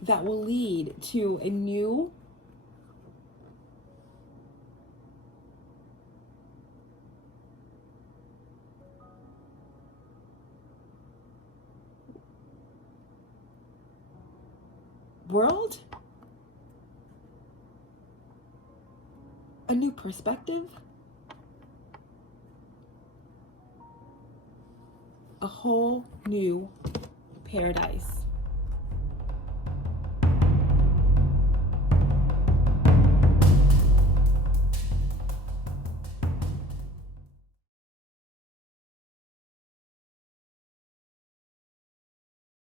That will lead to a new world, a new perspective, a whole new paradise.